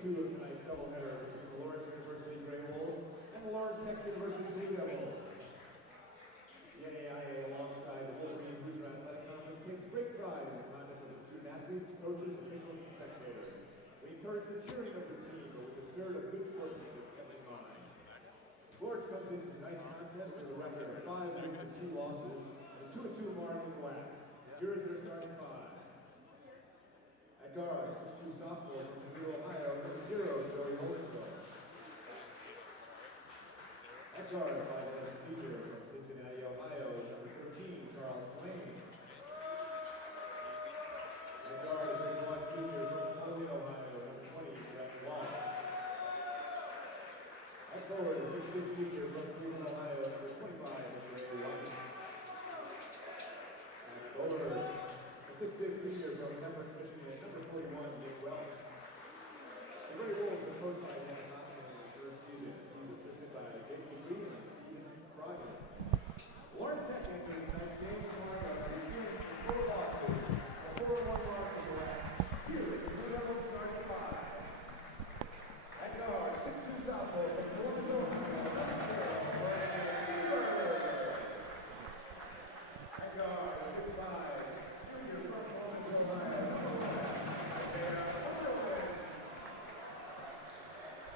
2 of tonight's doubleheader between the Lourdes University Grey Wolves and the Lawrence Tech University Blue Devils. The NAIA, alongside the Wolverine Hoosier Athletic Conference, takes great pride in the conduct of its student athletes, coaches, officials, and spectators. We encourage the cheering of your team, but with the spirit of good sportsmanship kept in mind. Lourdes comes into tonight's contest with a record of 5 wins and 2 losses, and a 2-2 mark in the WAC. Here is their starting 5. At guard, 6'2" sophomore from Toledo, Ohio, number 0, Joey Holdensville. At guard, 5'11" senior from Cincinnati, Ohio, number 13, Charles Swain. At guard, 6'1" senior from Napoleon, Ohio, number 20, Brett Wall. At forward, a 6'6" senior from Cleveland, Ohio, number 25, Ray White. At forward, a 6'6" senior from Temperance, Michigan, number 41, Nick Welch. The Grey Wolves are coached by Kevin Thompson in his third season. He's assisted by Jacob Green and Stephen Brogdon. Lawrence Tech enters tonight's game with a mark of 6 games and 4 losses, a 4-1 mark in the WAC. Here is the Blue Devils start at 5. At guard, 6'2" sophomore from Columbus, Ohio, at guard, 6'5", junior from Columbus, Ohio.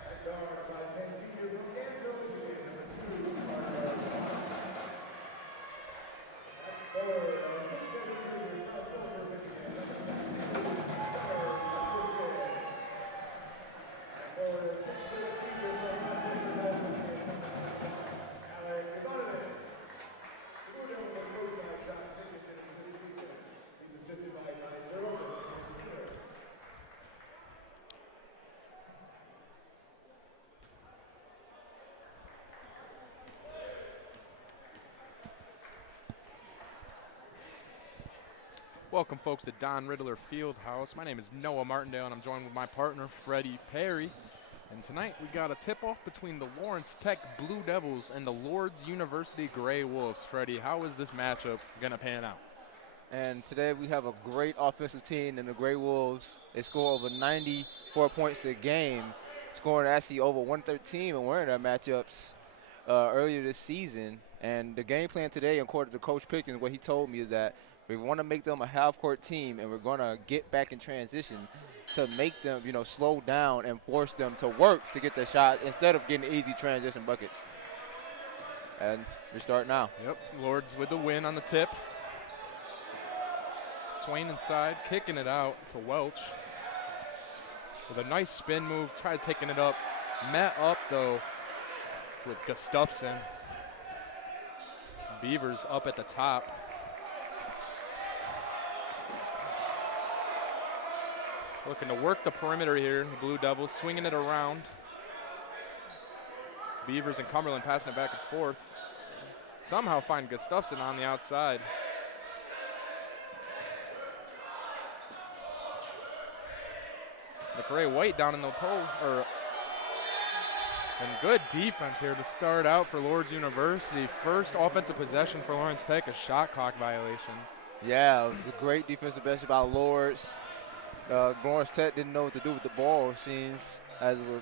At guard, 5'10", senior from Danville, Michigan, number 2, Carter. At forward, 6'7", junior from Boulder, Michigan, number 22, Carter. At forward, 6'6", senior from Manchester, Michigan, Alec Donovan. The Blue Devils are coached by John Dickinson in his season. He's assisted by Ty Searles and James Miller. Welcome, folks, to Don Ridler Field House. My name is Noah Martindale, and I'm joined with my partner, Freddie Perry. And tonight we got a tip-off between the Lawrence Tech Blue Devils and the Lourdes University Grey Wolves. Freddie, how is this matchup going to pan out? And today we have a great offensive team in the Grey Wolves. They score over 94 points a game, scoring actually over 113 and winning their matchups earlier this season. And the game plan today, according to Coach Pickens, what he told me is that we want to make them a half-court team, and we're going to get back in transition to make them, slow down and force them to work to get their shot instead of getting easy transition buckets. And we start now. Yep, Lourdes with the win on the tip. Swain inside, kicking it out to Welch. With a nice spin move, tried taking it up. Met up, though, with Gustafson. Beavers up at the top. Looking to work the perimeter here. The Blue Devils swinging it around. Beavers and Cumberland passing it back and forth. Somehow find Gustafson on the outside. McRae White down in the pole. And good defense here to start out for Lourdes University. First offensive possession for Lawrence Tech, a shot clock violation. Yeah, it was a great defensive possession by Lourdes. Lawrence Tech didn't know what to do with the ball, it seems, as we're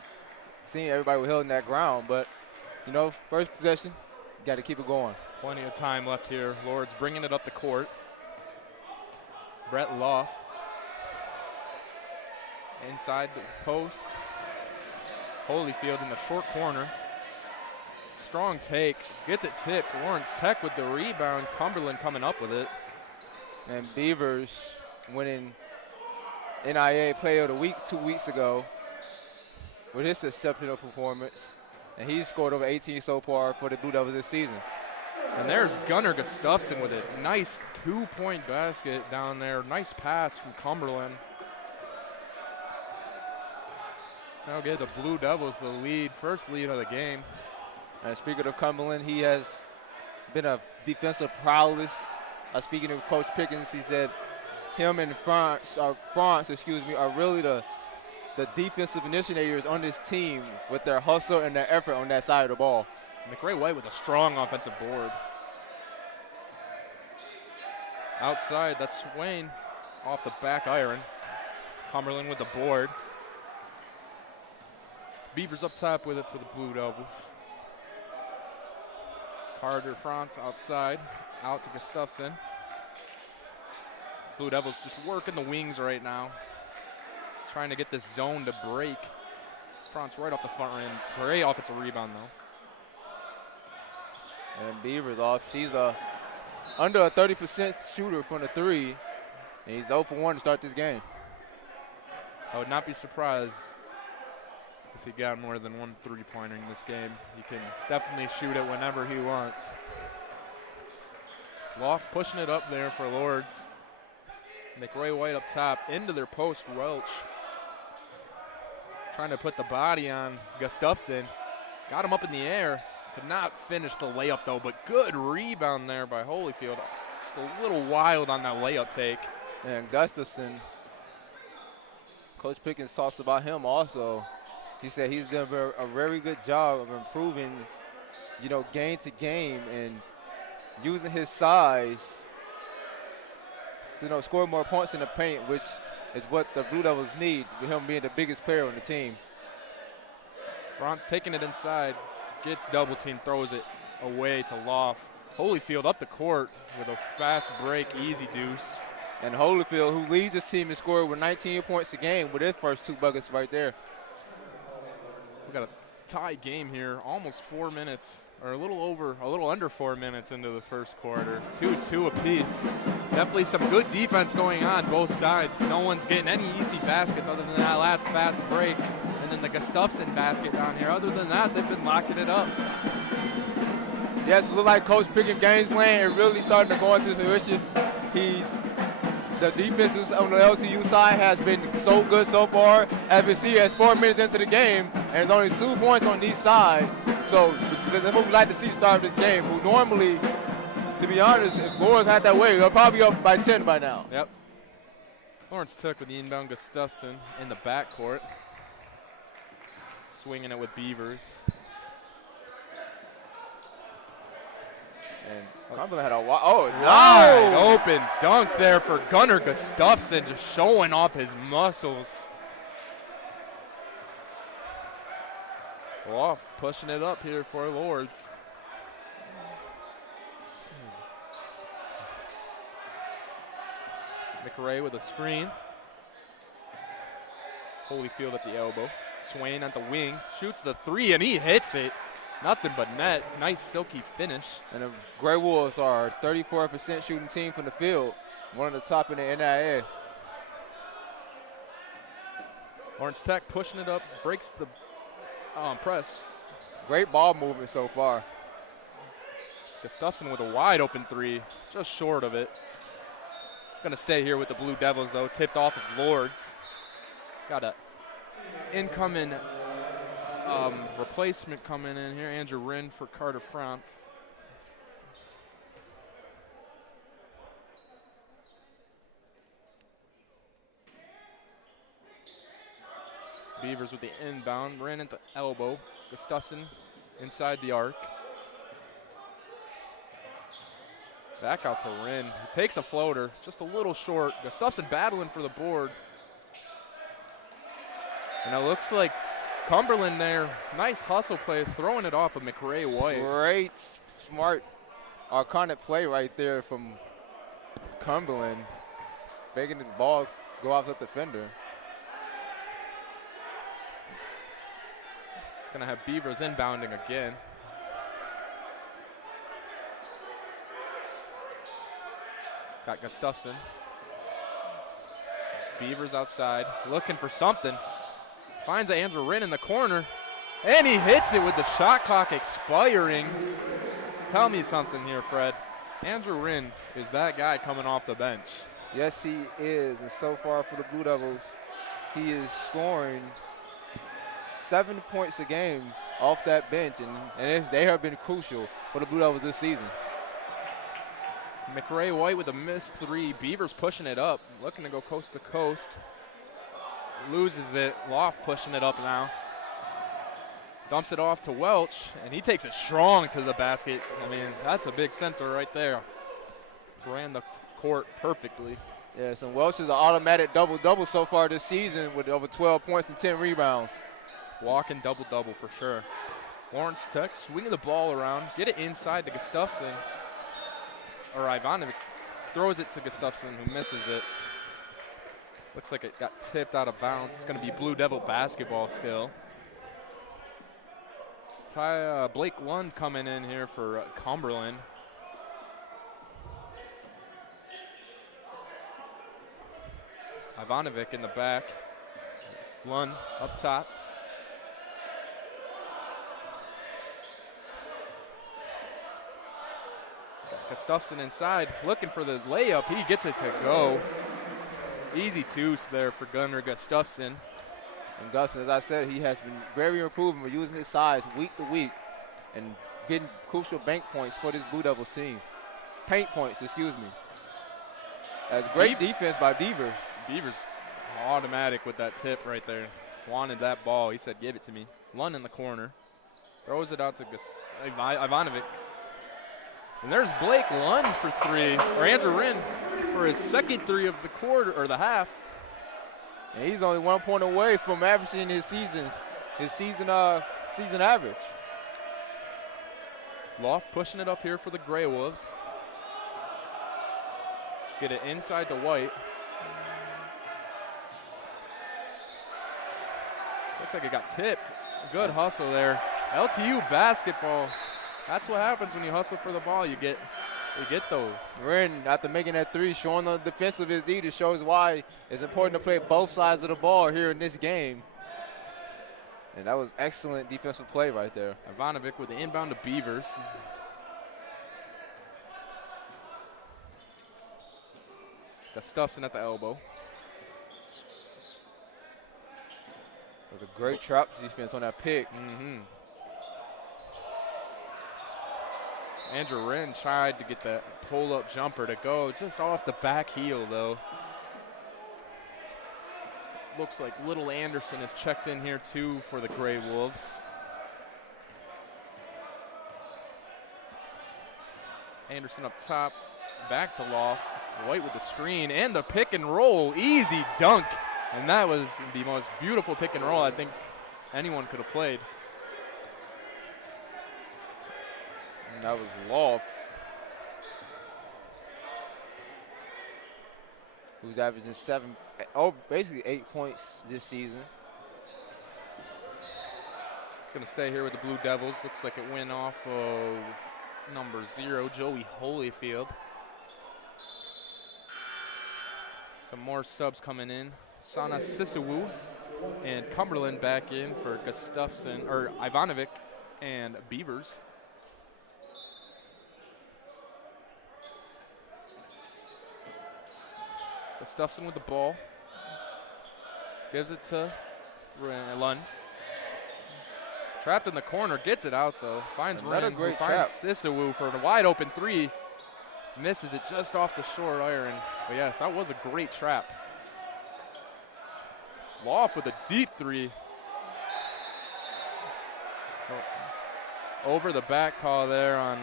seeing everybody was held in that ground. But, first possession, you got to keep it going. Plenty of time left here. Lourdes bringing it up the court. Brett Loff inside the post. Holyfield in the short corner. Strong take. Gets it tipped. Lawrence Tech with the rebound. Cumberland coming up with it. And Beavers winning NIA Player of the Week 2 weeks ago with his exceptional performance. And he's scored over 18 so far for the Blue Devils this season. And there's Gunnar Gustafson with it. Nice 2-point basket down there. Nice pass from Cumberland. Now give the Blue Devils the lead, first lead of the game. And speaking of Cumberland, he has been a defensive prowess. Speaking of Coach Pickens, he said him and France are really the defensive initiators on this team with their hustle and their effort on that side of the ball. McRae White with a strong offensive board. Outside, that's Swain off the back iron. Cumberland with the board. Beavers up top with it for the Blue Devils. Carter France outside, out to Gustafson. Blue Devils just working the wings right now. Trying to get this zone to break. France right off the front rim. Great offensive rebound though. And Beavers off. She's under a 30% shooter from the three. And he's 0 for 1 to start this game. I would not be surprised if he got more than 1 3-pointer in this game. He can definitely shoot it whenever he wants. Loft pushing it up there for Lourdes. McRae White up top into their post. Welch trying to put the body on Gustafson. Got him up in the air. Could not finish the layup though, but good rebound there by Holyfield. Just a little wild on that layup take. And Gustafson, Coach Pickens talks about him also. He said he's done a very good job of improving, game to game and using his size to score more points in the paint, which is what the Blue Devils need, with him being the biggest player on the team. France taking it inside, gets double team, throws it away to Loft. Holyfield up the court with a fast break, easy deuce. And Holyfield, who leads his team in scoring with 19 points a game with his first 2 buckets right there. We got a tie game here, almost 4 minutes, or a little under 4 minutes into the first quarter. 2-2 apiece. Definitely some good defense going on both sides. No one's getting any easy baskets other than that last fast break, and then the Gustafson basket down here. Other than that, they've been locking it up. Yes, it looks like Coach Pickens' game's plan is really starting to go into fruition. The defenses on the LTU side has been so good so far. As we see, it's 4 minutes into the game, and there's only 2 points on each side. So that's what we like to see start this game. Who normally, to be honest, if Lourdes had that way, they're probably up by 10 by now. Yep. Lawrence took with the inbound Gustafson in the backcourt. Swinging it with Beavers. And Cumberland had a no! Wide open dunk there for Gunnar Gustafson, just showing off his muscles. Loft pushing it up here for Lourdes. McRae with a screen. Holyfield at the elbow. Swain at the wing, shoots the 3 and he hits it. Nothing but net. Nice silky finish. And the Grey Wolves are a 34% shooting team from the field. One of the top in the NIA. Lawrence Tech pushing it up, breaks the press. Great ball movement so far. Gustafson with a wide open 3, just short of it. Gonna stay here with the Blue Devils though, tipped off of Lourdes. Got a incoming replacement coming in here, Andrew Wren for Carter France. Beavers with the inbound, ran into elbow. Gustafson inside the arc. Back out to Wren. He takes a floater, just a little short. Gustafson battling for the board. And it looks like Cumberland there, nice hustle play, throwing it off of McRae White. Great, smart, iconic play right there from Cumberland. Making the ball go off the defender. Gonna have Beavers inbounding again. Got Gustafson. Beavers outside, looking for something. Finds Andrew Wren in the corner, and he hits it with the shot clock expiring. Tell me something here, Fred. Andrew Wren is that guy coming off the bench. Yes, he is, and so far for the Blue Devils, he is scoring 7 points a game off that bench, and they have been crucial for the Blue Devils this season. McRae White with a missed 3. Beavers pushing it up, looking to go coast to coast. Loses it. Loft pushing it up now. Dumps it off to Welch, and he takes it strong to the basket. I mean, that's a big center right there. Ran the court perfectly. Yes, and Welch is an automatic double-double so far this season with over 12 points and 10 rebounds. Walking double-double for sure. Lawrence Tech swinging the ball around, get it inside to Gustafson. Or Ivanovic throws it to Gustafson, who misses it. Looks like it got tipped out of bounds. It's going to be Blue Devil basketball still. Blake Lund coming in here for Cumberland. Ivanovic in the back. Lund up top. Gustafson inside, looking for the layup. He gets it to go. Easy deuce there for Gunnar Gustafson. And Gustafson, as I said, he has been very improving with using his size week to week and getting crucial bank points for this Blue Devils team. Paint points, excuse me. That's great defense by Beaver. Beaver's automatic with that tip right there. Wanted that ball. He said, give it to me. Lund in the corner. Throws it out to Ivanovic. And there's Blake Lund for three, or Andrew Wren for his second three of the quarter, or the half. And he's only 1 point away from averaging his season average. Loft pushing it up here for the Grey Wolves. Get it inside to White. Looks like it got tipped. Good hustle there. LTU basketball. That's what happens when you hustle for the ball. You get those. Wren, after making that three, showing the defensive his either, shows why it's important to play both sides of the ball here in this game. And that was excellent defensive play right there. Ivanovic with the inbound to Beavers. Gustafson at the elbow. It was a great trap defense on that pick. Andrew Wren tried to get that pull-up jumper to go just off the back heel, though. Looks like Little Anderson is checked in here, too, for the Grey Wolves. Anderson up top, back to Loft. White with the screen and the pick and roll. Easy dunk. And that was the most beautiful pick and roll I think anyone could have played. And that was Loft, who's averaging basically 8 points this season. Gonna stay here with the Blue Devils. Looks like it went off of number 0, Joey Holyfield. Some more subs coming in. Sana Sisawu and Cumberland back in for Gustafson, or Ivanovic and Beavers. Gustafson with the ball. Gives it to Lund. Trapped in the corner, gets it out though. Finds Wren, who finds Sisawu for the wide open three. Misses it just off the short iron. But yes, that was a great trap. Loft with a deep three. Over the back call there on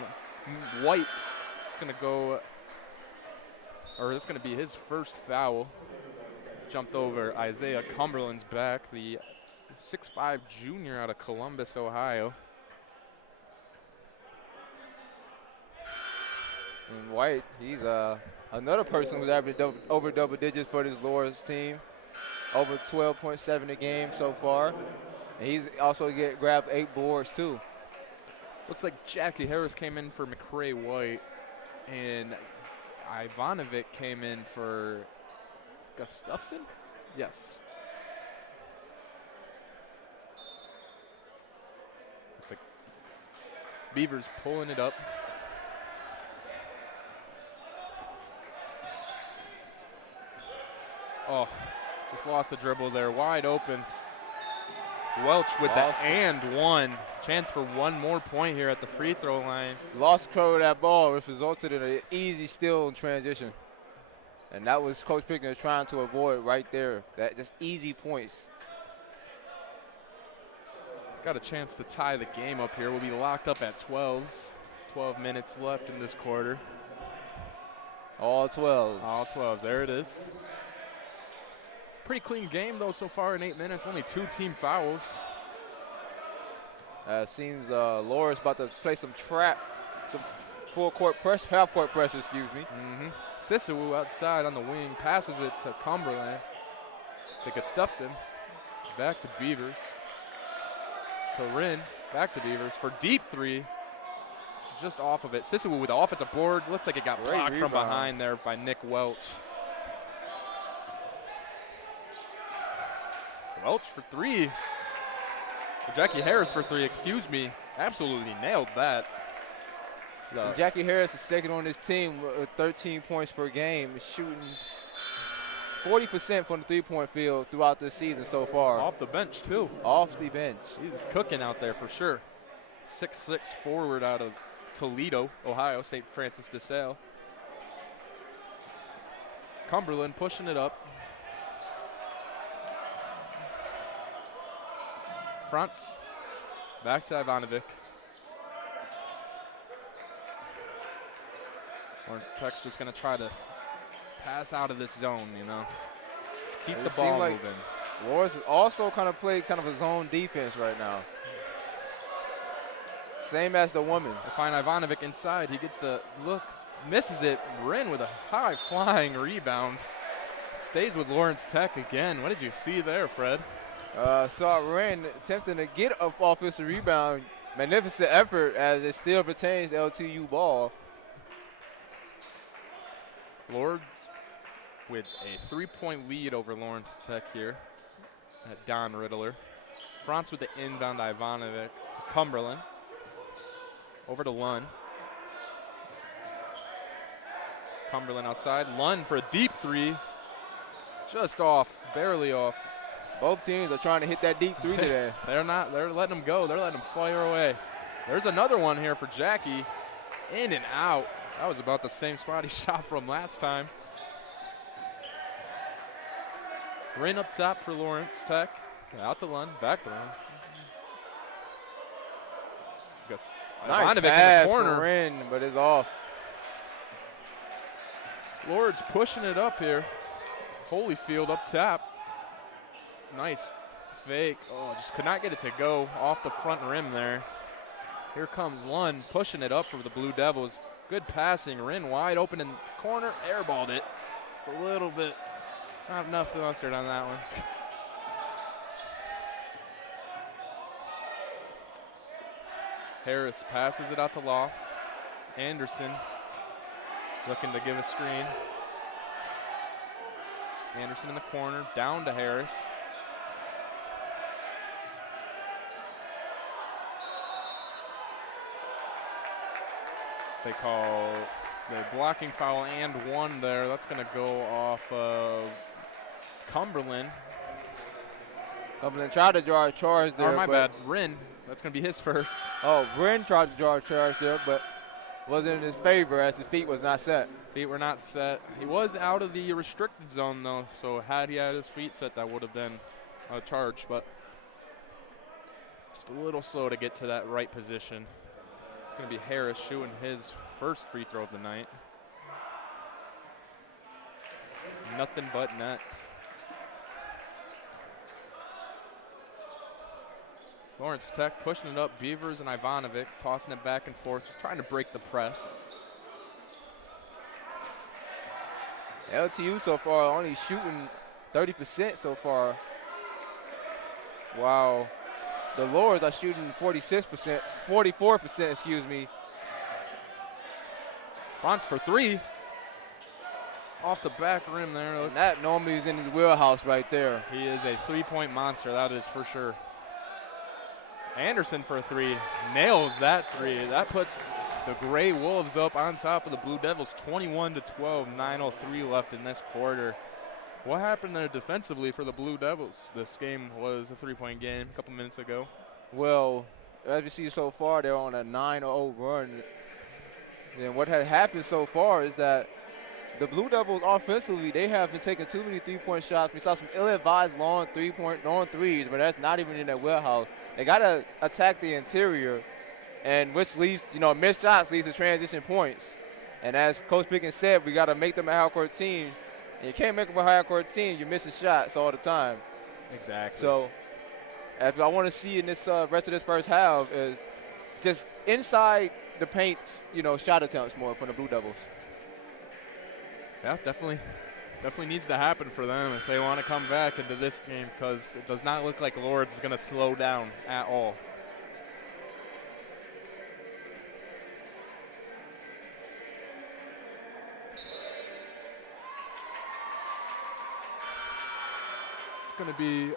White. It's going to go, or it's going to be his first foul. Jumped over Isaiah Cumberland's back, the 6'5" junior out of Columbus, Ohio. And White, he's another person who's averaged over double digits for this Lourdes team. Over 12.7 a game so far. And he's also grabbed 8 boards too. Looks like Jackie Harris came in for McCray White, and Ivanovic came in for Gustafson? Yes. Looks like Beavers pulling it up. Oh, just lost the dribble there. Wide open. Welch with the and one. Chance for one more point here at the free throw line. Lost control of that ball, which resulted in an easy steal in transition. And that was Coach Pickens trying to avoid right there. That just easy points. He's got a chance to tie the game up here. We'll be locked up at 12. 12 minutes left in this quarter. All 12. All 12s. There it is. Pretty clean game, though, so far in 8 minutes. Only 2 team fouls. Seems Lourdes about to play some full court press, half court pressure, excuse me. Sisawu outside on the wing, passes it to Cumberland. I think it stuffs him. Back to Beavers. To Rin, back to Beavers for deep three. Just off of it. Sisawu with the offensive board. Looks like it got blocked from behind there by Nick Welch. Welch for three. Or Jackie Harris for three, excuse me. Absolutely nailed that. Jackie Harris is second on this team with 13 points per game, shooting 40% from the three-point field throughout this season so far. Off the bench, too. Off the bench. He's cooking out there for sure. 6'6" forward out of Toledo, Ohio, St. Francis de Sales. Cumberland pushing it up. Fronts, back to Ivanovic. Lawrence Tech's just going to try to pass out of this zone, you know. Keep the ball moving. Lourdes is also kind of playing kind of a zone defense right now. Same as the women's. To find Ivanovic inside. He gets the look, misses it. Rin with a high-flying rebound. Stays with Lawrence Tech again. What did you see there, Fred? Saw Rin attempting to get an offensive rebound. Magnificent effort as it still pertains to LTU ball. Lourdes with a 3-point lead over Lawrence Tech here at Don Ridler. Franz with the inbound Ivanovic to Cumberland. Over to Lund. Cumberland outside. Lund for a deep three. Just off, barely off. Both teams are trying to hit that deep three today. They're letting them go. They're letting them fire away. There's another one here for Jackie. In and out. That was about the same spot he shot from last time. Rin up top for Lawrence Tech. Out to Lund, back to Lund. Nice pass in the corner. For Rin, but it's off. Lourdes pushing it up here. Holyfield up top. Nice fake. Oh, just could not get it to go off the front rim there. Here comes Lund pushing it up for the Blue Devils. Good passing. Rin wide open in the corner. Airballed it. Just a little bit. Not enough mustard on that one. Harris passes it out to Loft. Anderson looking to give a screen. Anderson in the corner. Down to Harris. They call the blocking foul and one there. That's going to go off of Cumberland. Cumberland tried to draw a charge there. Oh, my bad. Rin. That's going to be his first. Oh, Rin tried to draw a charge there, but wasn't in his favor as his feet was not set. Feet were not set. He was out of the restricted zone, though, so had he had his feet set, that would have been a charge, but just a little slow to get to that right position. It's going to be Harris shooting his first free throw of the night. Nothing but net. Lawrence Tech pushing it up. Beavers and Ivanovic tossing it back and forth, just trying to break the press. LTU so far only shooting 30% so far. Wow. The Lourdes are shooting 44%, excuse me. Franz for three. Off the back rim there. And that normally is in his wheelhouse right there. He is a three-point monster, that is for sure. Anderson for a three. Nails that three. That puts the Gray Wolves up on top of the Blue Devils, 21-12, 9:03 left in this quarter. What happened there defensively for the Blue Devils? This game was a three-point game a couple minutes ago. Well, as you see so far, they're on a 9-0 run. And what had happened so far is that the Blue Devils offensively, they have been taking too many three-point shots. We saw some ill-advised long threes, but that's not even in their wheelhouse. They got to attack the interior, and which leads, missed shots leads to transition points. And as Coach Pickens said, we got to make them a half-court team. And you can't make them a half-court team, you're missing shots all the time. Exactly. So I want to see in this rest of this first half is just inside the paint, shot attempts more from the Blue Devils. Yeah, definitely needs to happen for them if they want to come back into this game, because it does not look like Lourdes is going to slow down at all. It's going to be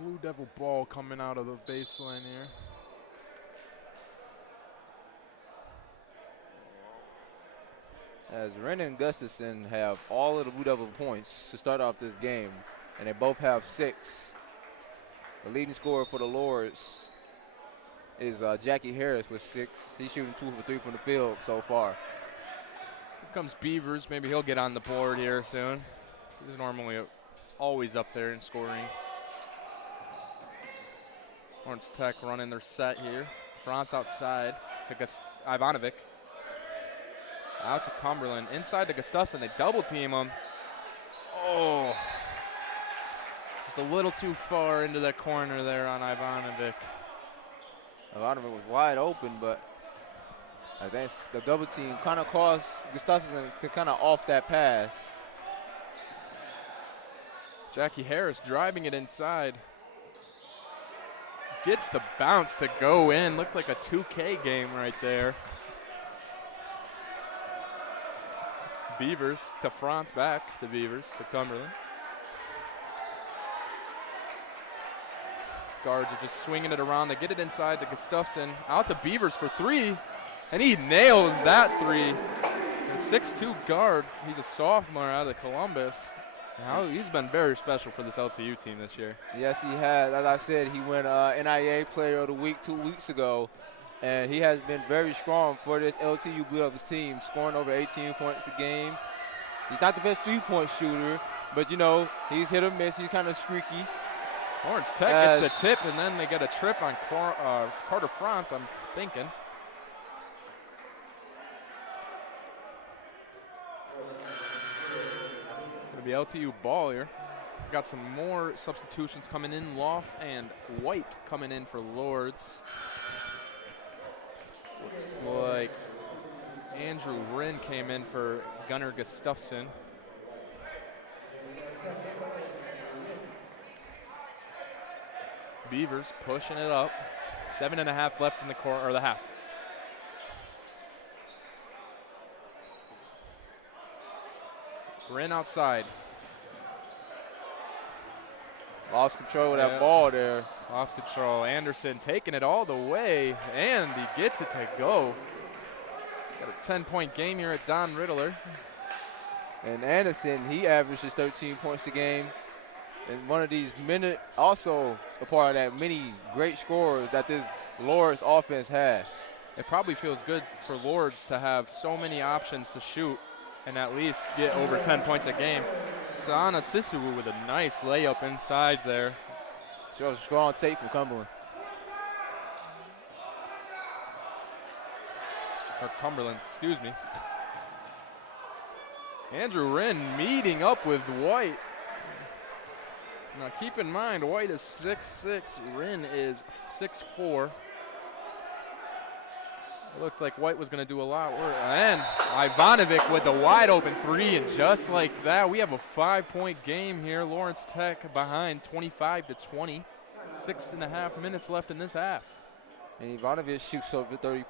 Blue Devil ball coming out of the baseline here. As Ren and Gustafson have all of the Blue Devil points to start off this game, and they both have 6. The leading scorer for the Lourdes is Jackie Harris with 6. He's shooting 2 for 3 from the field so far. Here comes Beavers. Maybe he'll get on the board here soon. He's normally always up there in scoring. Lawrence Tech running their set here. France outside to Ivanovic. Out to Cumberland. Inside to Gustafson. They double team him. Oh. Just a little too far into that corner there on Ivanovic. Ivanovic was wide open, but I think the double team kind of caused Gustafson to kind of off that pass. Jackie Harris driving it inside. Gets the bounce to go in. Looked like a 2K game right there. Beavers to France, back to Beavers to Cumberland. Guards are just swinging it around. They get it inside to Gustafson. Out to Beavers for 3, and he nails that 3. The 6'2 guard. He's a sophomore out of Columbus. Now he's been very special for this LTU team this year. Yes, he has. As I said, he went NIA Player of the Week 2 weeks ago. And he has been very strong for this LTU Blue Devils team, scoring over 18 points a game. He's not the best 3-point shooter, but, he's hit or miss. He's kind of streaky. Lawrence Tech gets the tip, and then they get a trip on Carter France, I'm thinking. Going to be LTU ball here. Got some more substitutions coming in. Loft and White coming in for Lourdes. Looks like Andrew Wren came in for Gunnar Gustafson. Beavers pushing it up. 7.5 left in the quarter, or the half. Wren outside. Lost control of that ball there. Lost control. Anderson taking it all the way, and he gets it to go. Got a 10-point game here at Don Ridler. And Anderson, he averages 13 points a game. And one of these also a part of that many great scorers that this Lourdes offense has. It probably feels good for Lourdes to have so many options to shoot and at least get over 10 points a game. Sana Sisuwu with a nice layup inside there. Shows a strong tape from Cumberland. Or Cumberland, excuse me. Andrew Wren meeting up with White. Now keep in mind, White is 6'6", Wren is 6'4". It looked like White was going to do a lot work. And Ivanovic with the wide open 3, and just like that, we have a 5-point game here. Lawrence Tech behind 25-20. 6.5 minutes left in this half. And Ivanovic shoots over 34%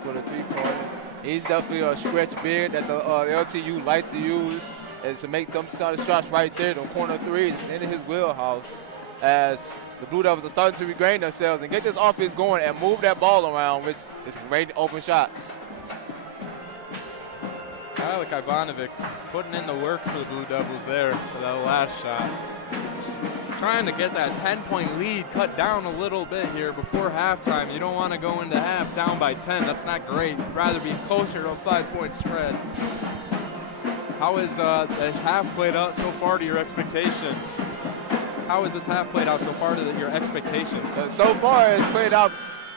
for the 3-point. He's definitely a stretch big that the LTU like to use, is to make them sort of shots right there, the corner threes into his wheelhouse, as the Blue Devils are starting to regain themselves and get this offense going and move that ball around, which is great open shots. Alec Ivanovic putting in the work for the Blue Devils there for that last shot. Just trying to get that 10-point lead cut down a little bit here before halftime. You don't want to go into half down by 10. That's not great. You'd rather be closer to a 5-point spread. How is this half played out so far to your expectations? How has this half played out so far to your expectations? So far, it's played out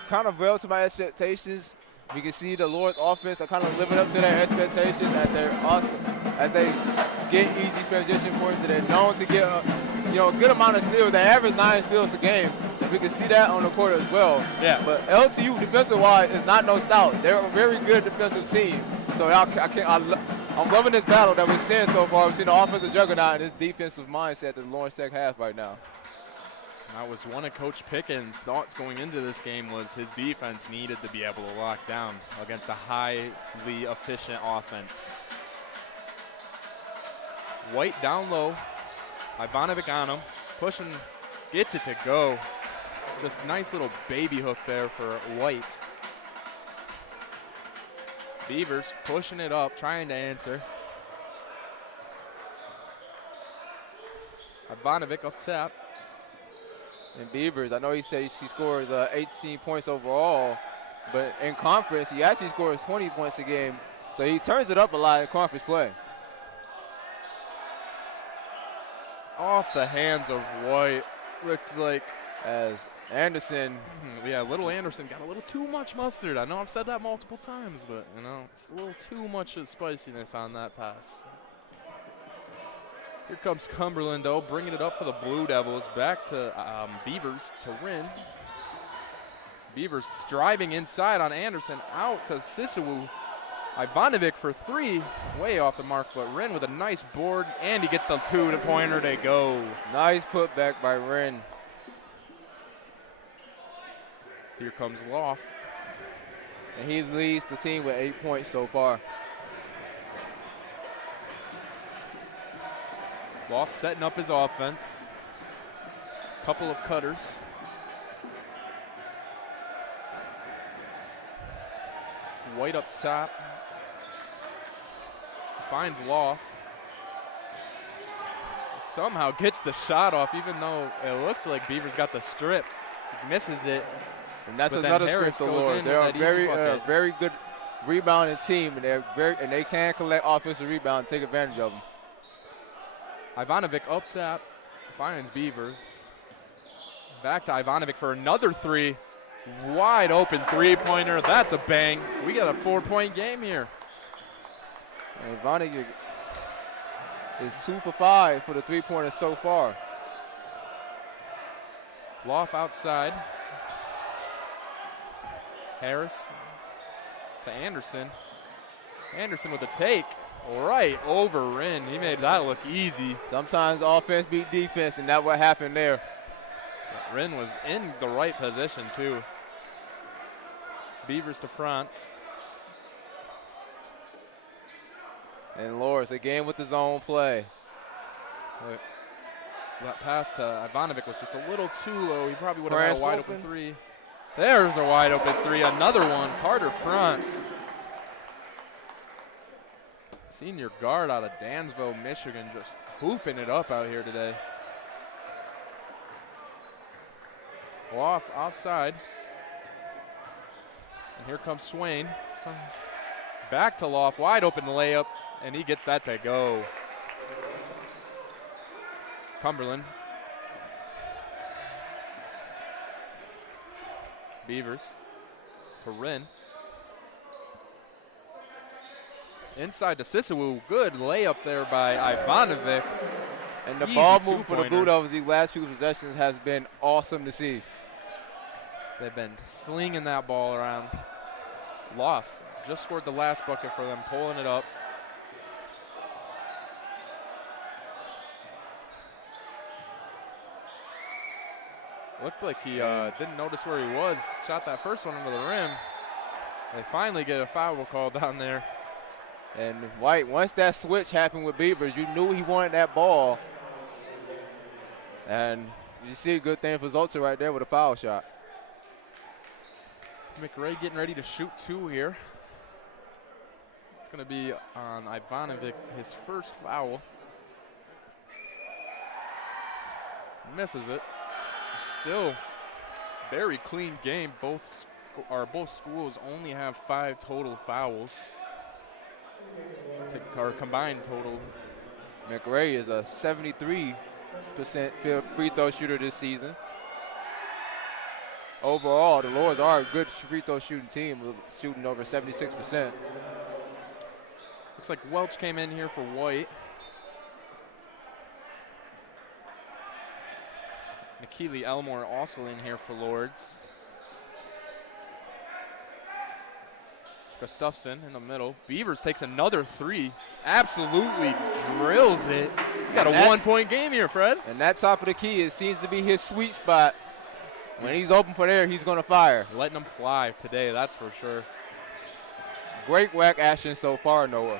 kind of well to my expectations. You can see the Lourdes offense are kind of living up to their expectations, that they're awesome, that they get easy transition points, that they're known to get a good amount of steals. They average 9 steals a game. We can see that on the court as well. Yeah. But LTU defensive-wise is not no stout. They're a very good defensive team. So I'm loving this battle that we're seeing so far between the offensive juggernaut and this defensive mindset that the Lawrence Tech has right now. That was one of Coach Pickens' thoughts going into this game was his defense needed to be able to lock down against a highly efficient offense. White down low. Ivanovic on him. Pushing, gets it to go. Just nice little baby hook there for White. Beavers pushing it up, trying to answer. Ivanovic up top. And Beavers, I know he said she scores 18 points overall, but in conference, he actually scores 20 points a game. So he turns it up a lot in conference play. Off the hands of White. Looked like As Anderson, little Anderson got a little too much mustard. I know I've said that multiple times, but, just a little too much of spiciness on that pass. Here comes Cumberland, though, bringing it up for the Blue Devils. Back to Beavers to Rin. Beavers driving inside on Anderson, out to Sisawu. Ivanovic for 3, way off the mark, but Rin with a nice board, and he gets the 2-pointer to go. nice putback by Rin. Here comes Loft. And he leads the team with 8 points so far. Loft setting up his offense. Couple of cutters. White up top. Finds Loft. Somehow gets the shot off, even though it looked like Beavers got the strip. He misses it. And that's But then another Harris strength goes of in Lord. They're with a that easy very, bucket. very good rebounding team, and they can collect offensive rebound and take advantage of them. Ivanovic up top, finds Beavers. Back to Ivanovic for another 3. Wide open 3-pointer. That's a bang. We got a 4-point game here. And Ivanovic is 2 for 5 for the 3-pointers so far. Loft outside. Harris to Anderson. Anderson with a take. Right over Rin. He made that look easy. Sometimes offense beat defense, and that's what happened there. Rin was in the right position, too. Beavers to front. And Lourdes again with the zone play. That pass to Ivanovic was just a little too low. He probably would have had a wide open 3. There's a wide open 3. Another one. Carter front. Senior guard out of Dansville, Michigan, just hooping it up out here today. Off outside. And here comes Swain. Back to Loft, wide open layup, and he gets that to go. Cumberland. Beavers to Rin. Inside to Sisawu. Good layup there by Ivanovic. And the Easy ball move for the two-pointer. Blue Devils these last few possessions has been awesome to see. They've been slinging that ball around. Loft just scored the last bucket for them, pulling it up. Looked like he didn't notice where he was. Shot that first one under the rim. They finally get a foul call down there. And White, once that switch happened with Beavers, you knew he wanted that ball. And you see a good thing for Zolta right there with a foul shot. McRae getting ready to shoot 2 here. It's going to be on Ivanovic, his first foul. Misses it. Still very clean game. Both schools only have 5 total fouls. Our combined total. McRae is a 73% free throw shooter this season. Overall, the Lourdes are a good free throw shooting team, shooting over 76%. Looks like Welch came in here for White. Keely Elmore also in here for Lourdes. Gustafson in the middle. Beavers takes another three. Absolutely drills it. We got a 1-point game here, Fred. And that top of the key, it seems to be his sweet spot. When he's open for there, he's going to fire. Letting him fly today, that's for sure. Great whack action so far, Noah.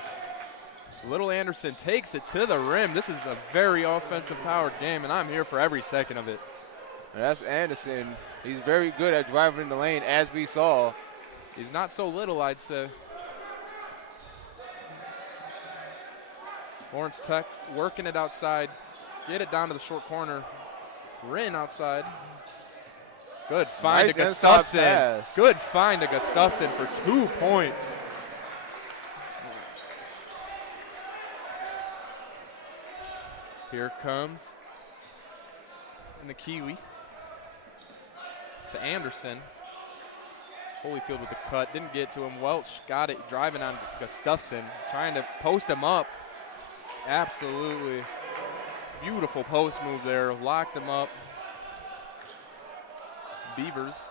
Little Anderson takes it to the rim. This is a very offensive-powered game, and I'm here for every second of it. And that's Anderson. He's very good at driving in the lane, as we saw. He's not so little, I'd say. Lawrence Tech working it outside. Get it down to the short corner. Rin outside. Good find Nice to Gustafson. pass. Good find to Gustafson for 2 points. Here comes Nikili to Anderson. Holyfield with the cut, didn't get to him. Welch got it, driving on Gustafson, trying to post him up. Absolutely beautiful post move there, locked him up. Beavers.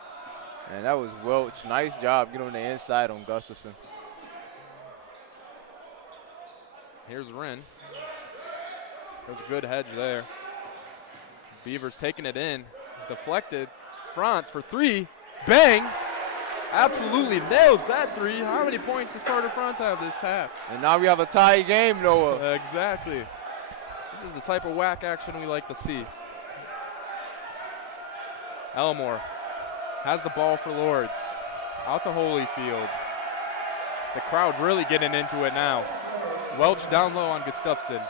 And that was Welch. Nice job getting on the inside on Gustafson. Here's Rin. There's a good hedge there. Beavers taking it in. Deflected. Franz for three. Bang! Absolutely nails that three. How many points does Carter Franz have this half? And now we have a tie game, Noah. Exactly. This is the type of whack action we like to see. Elmore has the ball for Lourdes. Out to Holyfield. The crowd really getting into it now. Welch down low on Gustafson.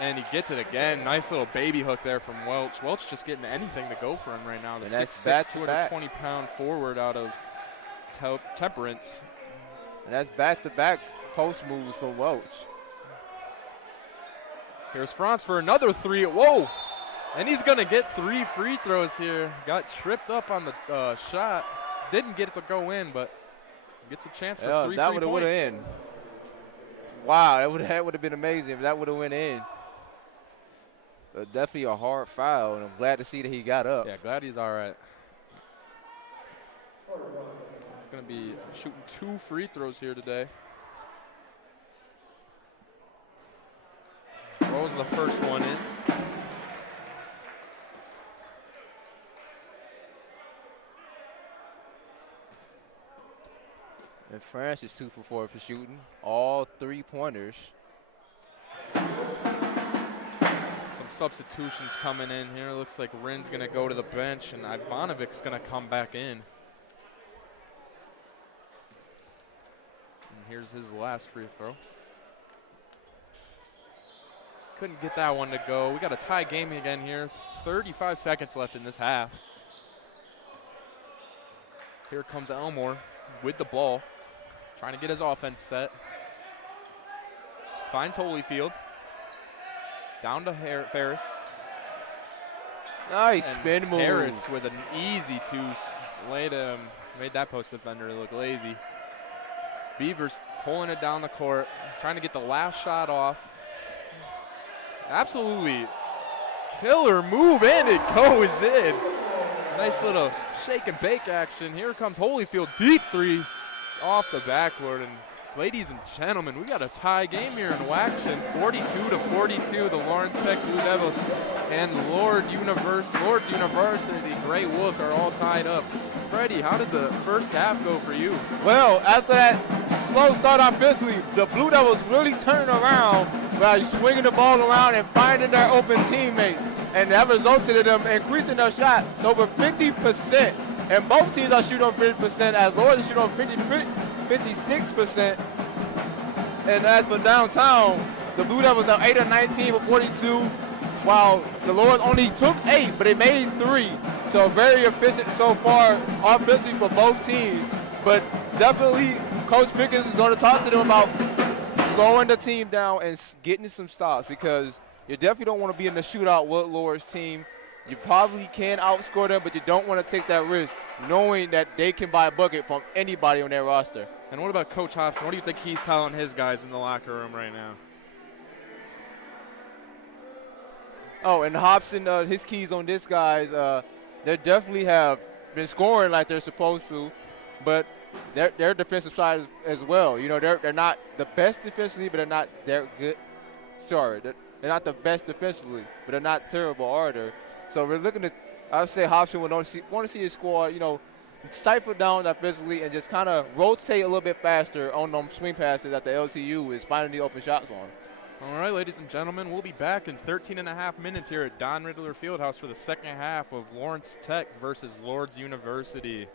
And he gets it again. Nice little baby hook there from Welch. Welch just getting anything to go for him right now. The 6'6", 220-pound forward out of Temperance. And that's back-to-back post moves from Welch. Here's Franz for another three. Whoa! And he's going to get 3 free throws here. Got tripped up on the shot. Didn't get it to go in, but gets a chance for 3 free that points. would have went in. Wow, that would have been amazing if that would have went in. But definitely a hard foul, and I'm glad to see that he got up. Yeah, glad he's all right. He's going to be shooting 2 free throws here today. Throws the first one in. And France is 2 for 4 for shooting. All 3-pointers. Some substitutions coming in here. Looks like Rin's going to go to the bench, and Ivanovic's going to come back in. And here's his last free throw. Couldn't get that one to go. We got a tie game again here. 35 seconds left in this half. Here comes Elmore with the ball. Trying to get his offense set. Finds Holyfield. Down to Ferris. Nice And spin move. Harris with an easy two. Made that post defender look lazy. Beavers pulling it down the court. Trying to get the last shot off. Absolutely killer move, and it goes in. Nice little shake and bake action. Here comes Holyfield, deep three off the backboard. And ladies and gentlemen, we got a tie game here in Waxon, 42-42. The Lawrence Tech Blue Devils and Lourdes University Gray Wolves are all tied up. Freddie, how did the first half go for you? Well, after that slow start offensively, the Blue Devils really turned around by swinging the ball around and finding their open teammate. And that resulted in them increasing their shot to over 50%. And both teams are shooting on 50%, as Lourdes is shooting on 56%. And as for downtown, the Blue Devils are 8 of 19 for 42, while the Lourdes only took 8, but they made 3. So very efficient so far offensively for both teams. But definitely Coach Pickens is going to talk to them about slowing the team down and getting some stops, because you definitely don't want to be in the shootout with Lourdes team. You probably can outscore them, but you don't want to take that risk knowing that they can buy a bucket from anybody on their roster. And what about Coach Hobson? What do you think he's telling his guys in the locker room right now? Oh, and Hobson, his keys on this, guys, they definitely have been scoring like they're supposed to, but their defensive side as well. You know, they're not the best defensively, but they're not they're good. Sorry, they're not the best defensively, but they're not terrible either. So we're looking at, I would say Hobson would want to see his squad, you know, stifle down offensively and just kind of rotate a little bit faster on them swing passes that the LCU is finding the open shots on. All right, ladies and gentlemen, we'll be back in 13 and a half minutes here at Don Ridler Field House for the second half of Lawrence Tech versus Lourdes University.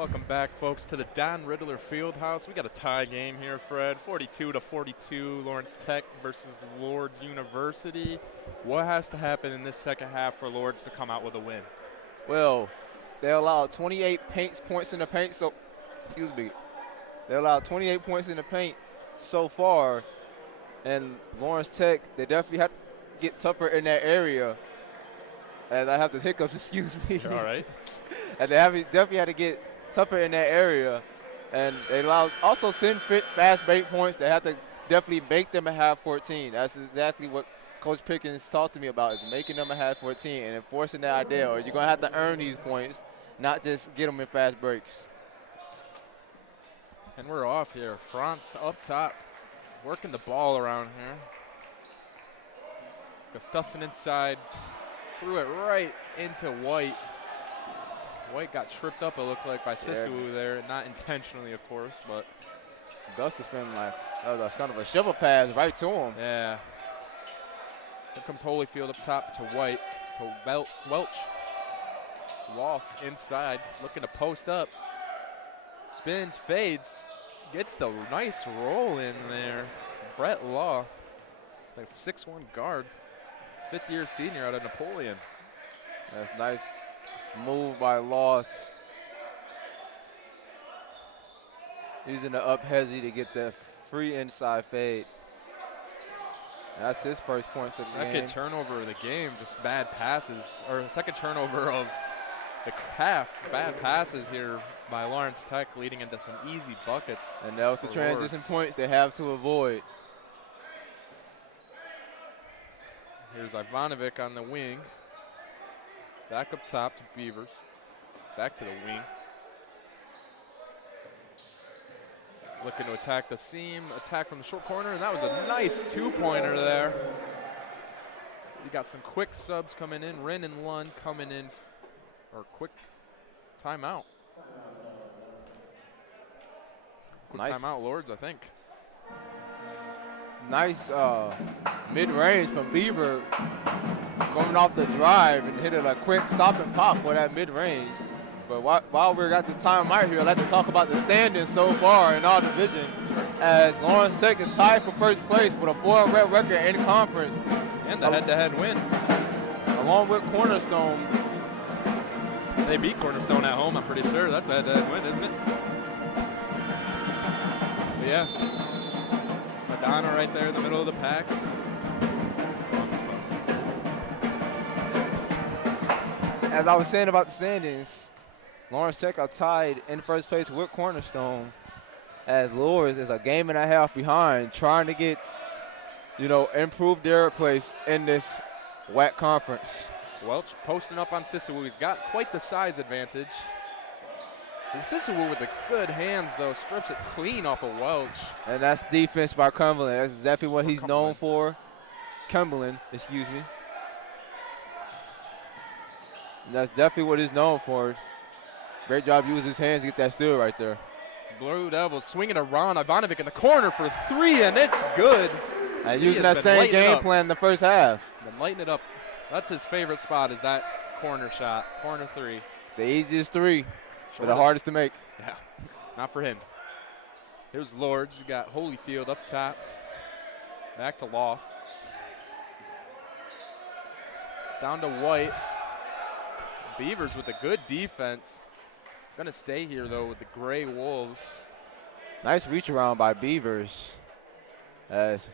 Welcome back, folks, to the Don Ridler Field House. We got a tie game here, Fred. 42-42, Lawrence Tech versus Lourdes University. What has to happen in this second half for Lourdes to come out with a win? Well, they allowed 28 points in the paint. They allowed 28 points in the paint so far, and Lawrence Tech, they definitely have to get tougher in that area. As I have the hiccups, excuse me. All right. And they definitely had to get tougher in that area, and they allowed also 10 fast break points. They have to definitely make them a half-court team. That's exactly what Coach Pickens talked to me about, is making them a half-court team and enforcing that idea, or you're going to have to earn these points, not just get them in fast breaks. And we're off here. Franz up top, working the ball around here. Gustafson inside, threw it right into White. White got tripped up, it looked like, by Sissewu there. Not intentionally, of course, but Gustafson, that was kind of a shovel pass right to him. Yeah. Here comes Holyfield up top to White, to Welch. Loft inside, looking to post up. Spins, fades, gets the nice roll in there. Brett Law, like 6'1" guard, fifth-year senior out of Napoleon. That's nice move by Loss. Using the up hezzy to get the free inside fade. That's his first points of the game. Second turnover of the game, just bad passes, or second turnover of the half. Bad passes here by Lawrence Tech, leading into some easy buckets. And that was the transition points they have to avoid. Here's Ivanovic on the wing. Back up top to Beavers. Back to the wing. Looking to attack the seam, attack from the short corner, and that was a nice two-pointer there. You got some quick subs coming in. Wren and Lund coming in, or quick timeout. Quick Nice. timeout, Lourdes, I think. Nice mid-range from Beaver, coming off the drive and hit it a quick stop and pop for that mid-range. But while we're at this time out here, I'd like to talk about the standings so far in our division, as Lawrence Tech is tied for first place with a 4-red record in conference. And the head-to-head win. Along with Cornerstone. They beat Cornerstone at home, I'm pretty sure. That's a head-to-head win, isn't it? But yeah. Madonna right there in the middle of the pack. As I was saying about the standings, Lawrence Tech are tied in first place with Cornerstone, as Lourdes is a game and a half behind, trying to get, improve their place in this WAC conference. Welch posting up on Sissewu. He's got quite the size advantage. And Sissewu with the good hands, though, strips it clean off of Welch. And that's defense by Cumberland. That's exactly what he's known for. Cumberland, excuse me. And that's definitely what he's known for. Great job using his hands to get that steal right there. Blue Devils swinging around. Ivanovic in the corner for three, and it's good. And using that same game plan in the first half. Been lighting it up. That's his favorite spot, is that corner shot, corner three. It's the easiest three, but the hardest to make. Yeah, not for him. Here's Lourdes. You got Holyfield up top. Back to Loft. Down to White. Beavers with a good defense. Gonna stay here, though, with the Gray Wolves. Nice reach around by Beavers, as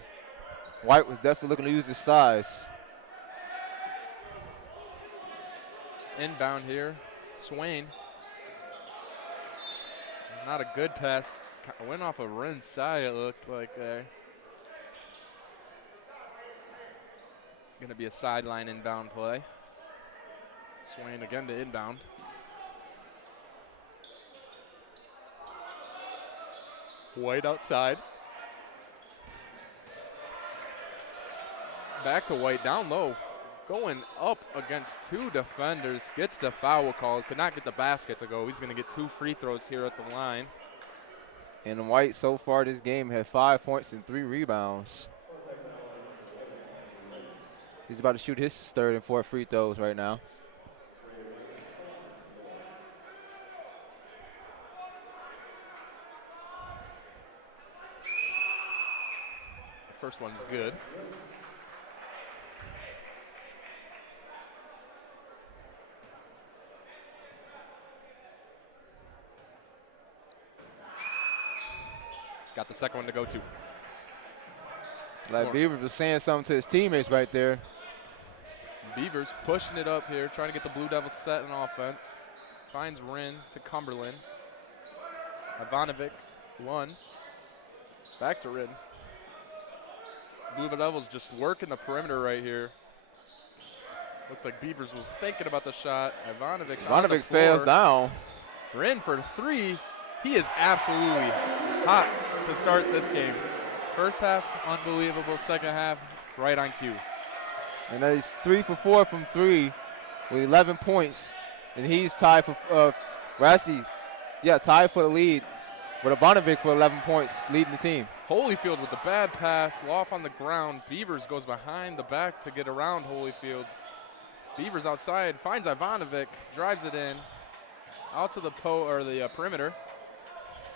White was definitely looking to use his size. Inbound here, Swain. Not a good pass. Went off of Wren's side, it looked like there. Gonna be a sideline inbound play. Swain again to inbound. White outside. Back to White, down low. Going up against two defenders. Gets the foul called. Could not get the basket to go. He's going to get 2 free throws here at the line. And White so far this game had 5 points and 3 rebounds. He's about to shoot his third and fourth free throws right now. First one is good. Got the second one to go to. Like Beavers was saying something to his teammates right there. Beavers pushing it up here, trying to get the Blue Devils set in offense. Finds Rin to Cumberland. Ivanovic, Lund. Back to Rin. Blue Devils just working the perimeter right here. Looked like Beavers was thinking about the shot. Ivanovic fails down. Rin for three. He is absolutely hot to start this game. First half, unbelievable. Second half, right on cue. And he's 3 for 4 from 3 with 11 points. And he's tied for tied for the lead. But Ivanovic for 11 points, leading the team. Holyfield with the bad pass, off on the ground. Beavers goes behind the back to get around Holyfield. Beavers outside, finds Ivanovic, drives it in, out to the perimeter.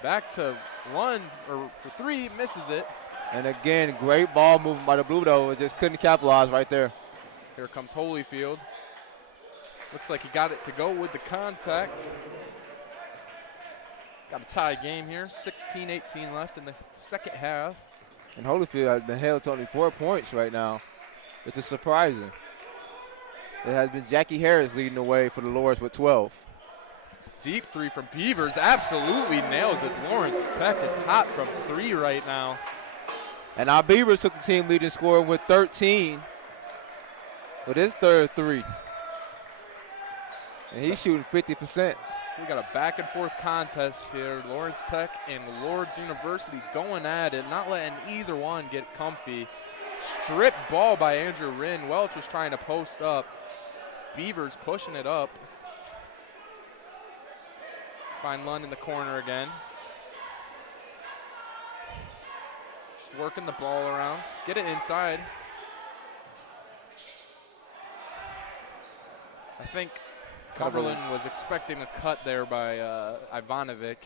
Back to Lund for three, misses it. And again, great ball movement by the Blue Devils, just couldn't capitalize right there. Here comes Holyfield. Looks like he got it to go with the contact. Got a tie game here, 16-18 left in the second half. And Holyfield has been held to only 4 points right now, which is surprising. It has been Jackie Harris leading the way for the Lourdes with 12. Deep three from Beavers, absolutely nails it. Lawrence Tech is hot from three right now. And our Beavers took the team lead in scoring with 13 with his third three. And he's shooting 50%. We got a back and forth contest here. Lawrence Tech and Lourdes University going at it, not letting either one get comfy. Stripped ball by Andrew Rin. Welch was trying to post up. Beavers pushing it up. Find Lund in the corner again. Just working the ball around. Get it inside. I think Cumberland was expecting a cut there by Ivanovic.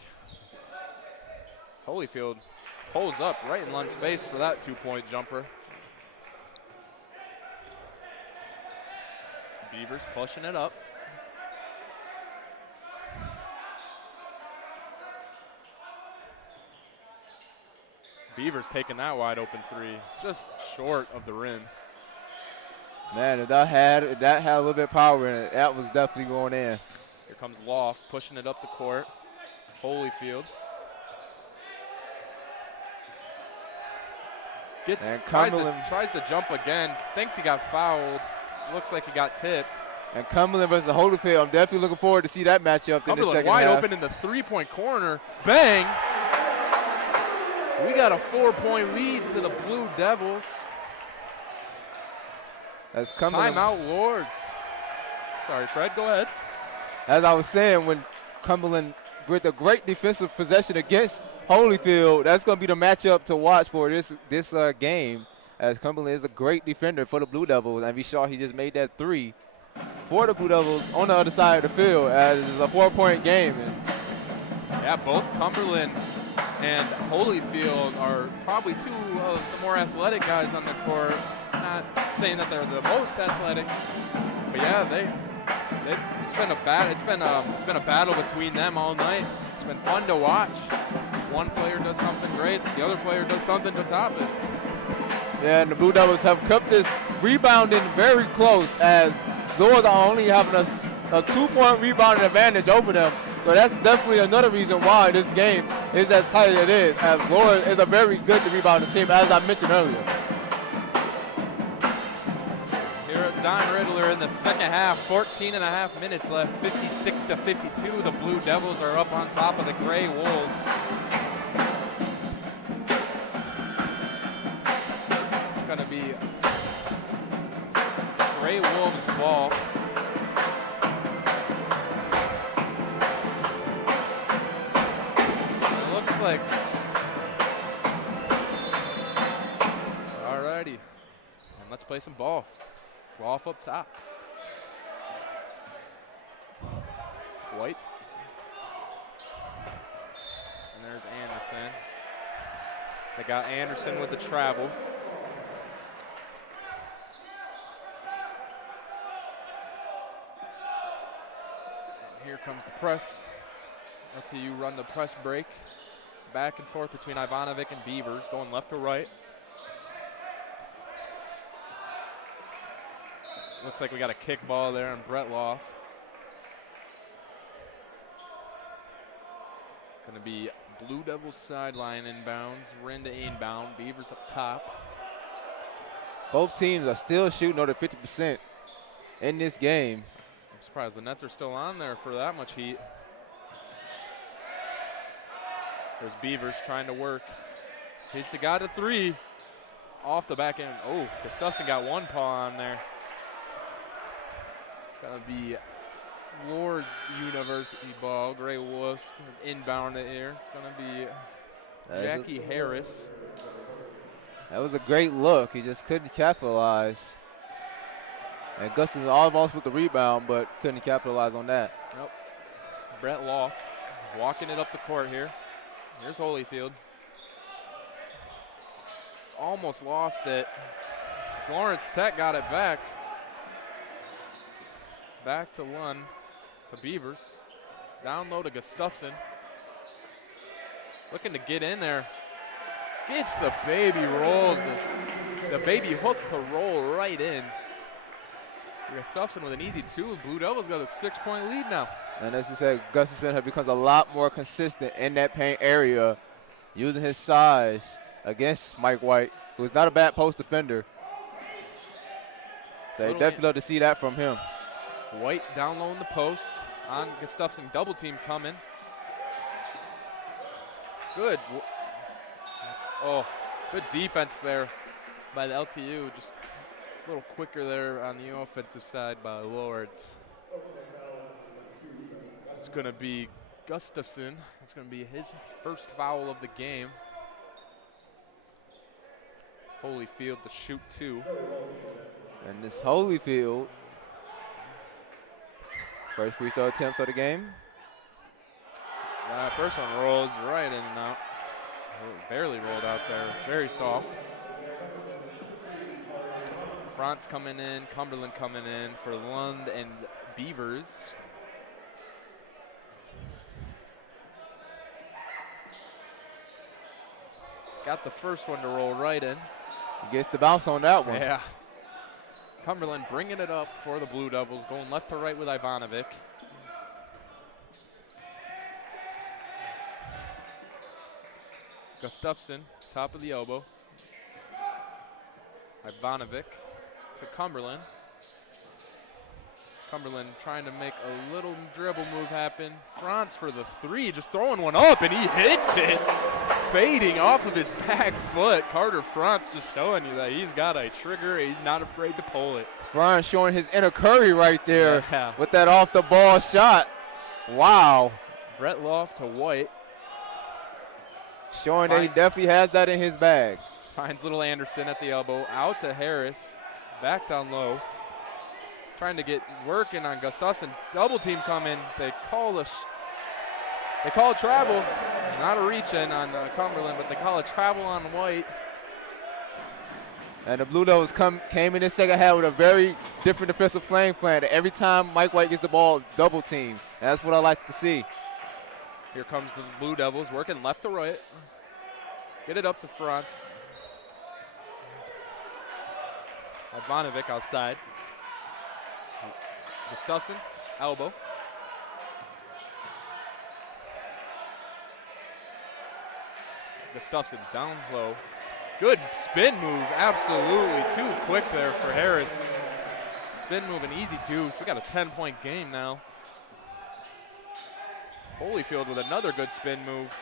Holyfield pulls up right in Lund's face for that two-point jumper. Beavers pushing it up. Beavers taking that wide open three, just short of the rim. Man, if that had a little bit of power in it, that was definitely going in. Here comes Loft pushing it up the court. Holyfield. Tries to jump again. Thinks he got fouled. Looks like he got tipped. And Cumberland versus Holyfield, I'm definitely looking forward to see that matchup in the second wide half. Open in the three-point corner. Bang! We got a 4-point lead to the Blue Devils. As Cumberland. Timeout Lourdes. Sorry, Fred, go ahead. As I was saying, when Cumberland with a great defensive possession against Holyfield, that's going to be the matchup to watch for this game, as Cumberland is a great defender for the Blue Devils. And we saw he just made that three for the Blue Devils on the other side of the field, as it's a 4-point game. Yeah, both Cumberland and Holyfield are probably two of the more athletic guys on the court. Not saying that they're the most athletic, but yeah, it's been a battle between them all night. It's been fun to watch. One player does something great, the other player does something to top it. Yeah, and the Blue Devils have kept this rebounding very close, as Lourdes are only having a 2-point rebounding advantage over them. So that's definitely another reason why this game is as tight as it is, as Lourdes is a very good rebounding team, as I mentioned earlier. Here at Don Ridler in the second half, 14.5 minutes left, 56-52. The Blue Devils are up on top of the Gray Wolves. It's going to be Gray Wolves ball. Like, alrighty, and let's play some ball. Off up top. White. And there's Anderson. They got Anderson with the travel. comes the press. LTU run the press break. Back and forth between Ivanovic and Beavers, going left to right. Looks like we got a kick ball there on Bretloff. Going to be Blue Devils sideline inbounds, Rinda inbound, Beavers up top. Both teams are still shooting over 50% in this game. I'm surprised the Nets are still on there for that much heat. There's Beavers trying to work. He's got a three off the back end. Oh, Gustafson got one paw on there. Gonna be Lourdes University ball. Gray Wolves inbound it here. It's gonna be Jackie Harris. That was a great look. He just couldn't capitalize. And Gustafson almost with the rebound, but couldn't capitalize on that. Nope. Brett Loft walking it up the court here. Here's Holyfield. Almost lost it. Lawrence Tech got it back. Back to Lund, to Beavers. Down low to Gustafson. Looking to get in there. Gets the baby roll, the baby hook to roll right in. Gustafson with an easy two. Blue Devils got a 6-point lead now. And as you said, Gustafson has become a lot more consistent in that paint area, using his size against Mike White, who's not a bad post defender. So you definitely love to see that from him. White down low in the post on Gustafson. Double team coming. Good. Oh, good defense there by the LTU. Just a little quicker there on the offensive side by Lords. It's going to be Gustafson. It's going to be his first foul of the game. Holyfield to shoot two. And this Holyfield, first free throw attempts of the game. First one rolls right in and out. Barely rolled out there. It's very soft. Franz coming in, Cumberland coming in for Lund and Beavers. Got the first one to roll right in. He gets the bounce on that one. Yeah. Cumberland bringing it up for the Blue Devils, going left to right with Ivanovic. Gustafson, top of the elbow. Ivanovic to Cumberland. Cumberland trying to make a little dribble move happen. Franz for the three, just throwing one up, and he hits it. Fading off of his back foot. Carter Franz just showing you that he's got a trigger. He's not afraid to pull it. Franz showing his inner Curry right there Yeah. with that off-the-ball shot. Wow. Brett Loft to White. Showing that he definitely has that in his bag. Finds little Anderson at the elbow. Out to Harris. Back down low. Trying to get working on Gustafson. Double team coming. They call a travel. Not a reach in on Cumberland, but they call a travel on White. And the Blue Devils came in the second half with a very different defensive playing plan. Every time Mike White gets the ball, double team. And that's what I like to see. Here comes the Blue Devils working left to right. Get it up to Franz. Ivanovic outside. Gustafson, elbow. Gustafson down low. Good spin move, absolutely too quick there for Harris. Spin move, an easy deuce. We got a 10-point game now. Holyfield with another good spin move.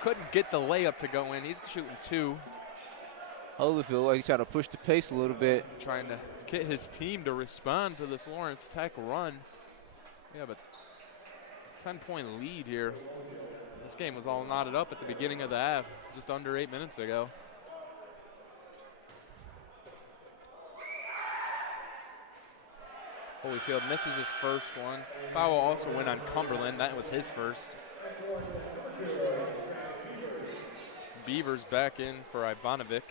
Couldn't get the layup to go in. He's shooting two. Holyfield, like he's trying to push the pace a little bit. Trying to get his team to respond to this Lawrence Tech run. We have a 10-point lead here. This game was all knotted up at the beginning of the half, just under 8 minutes ago. Holyfield misses his first one. Foul also went on Cumberland. That was his first. Beavers back in for Ivanovic.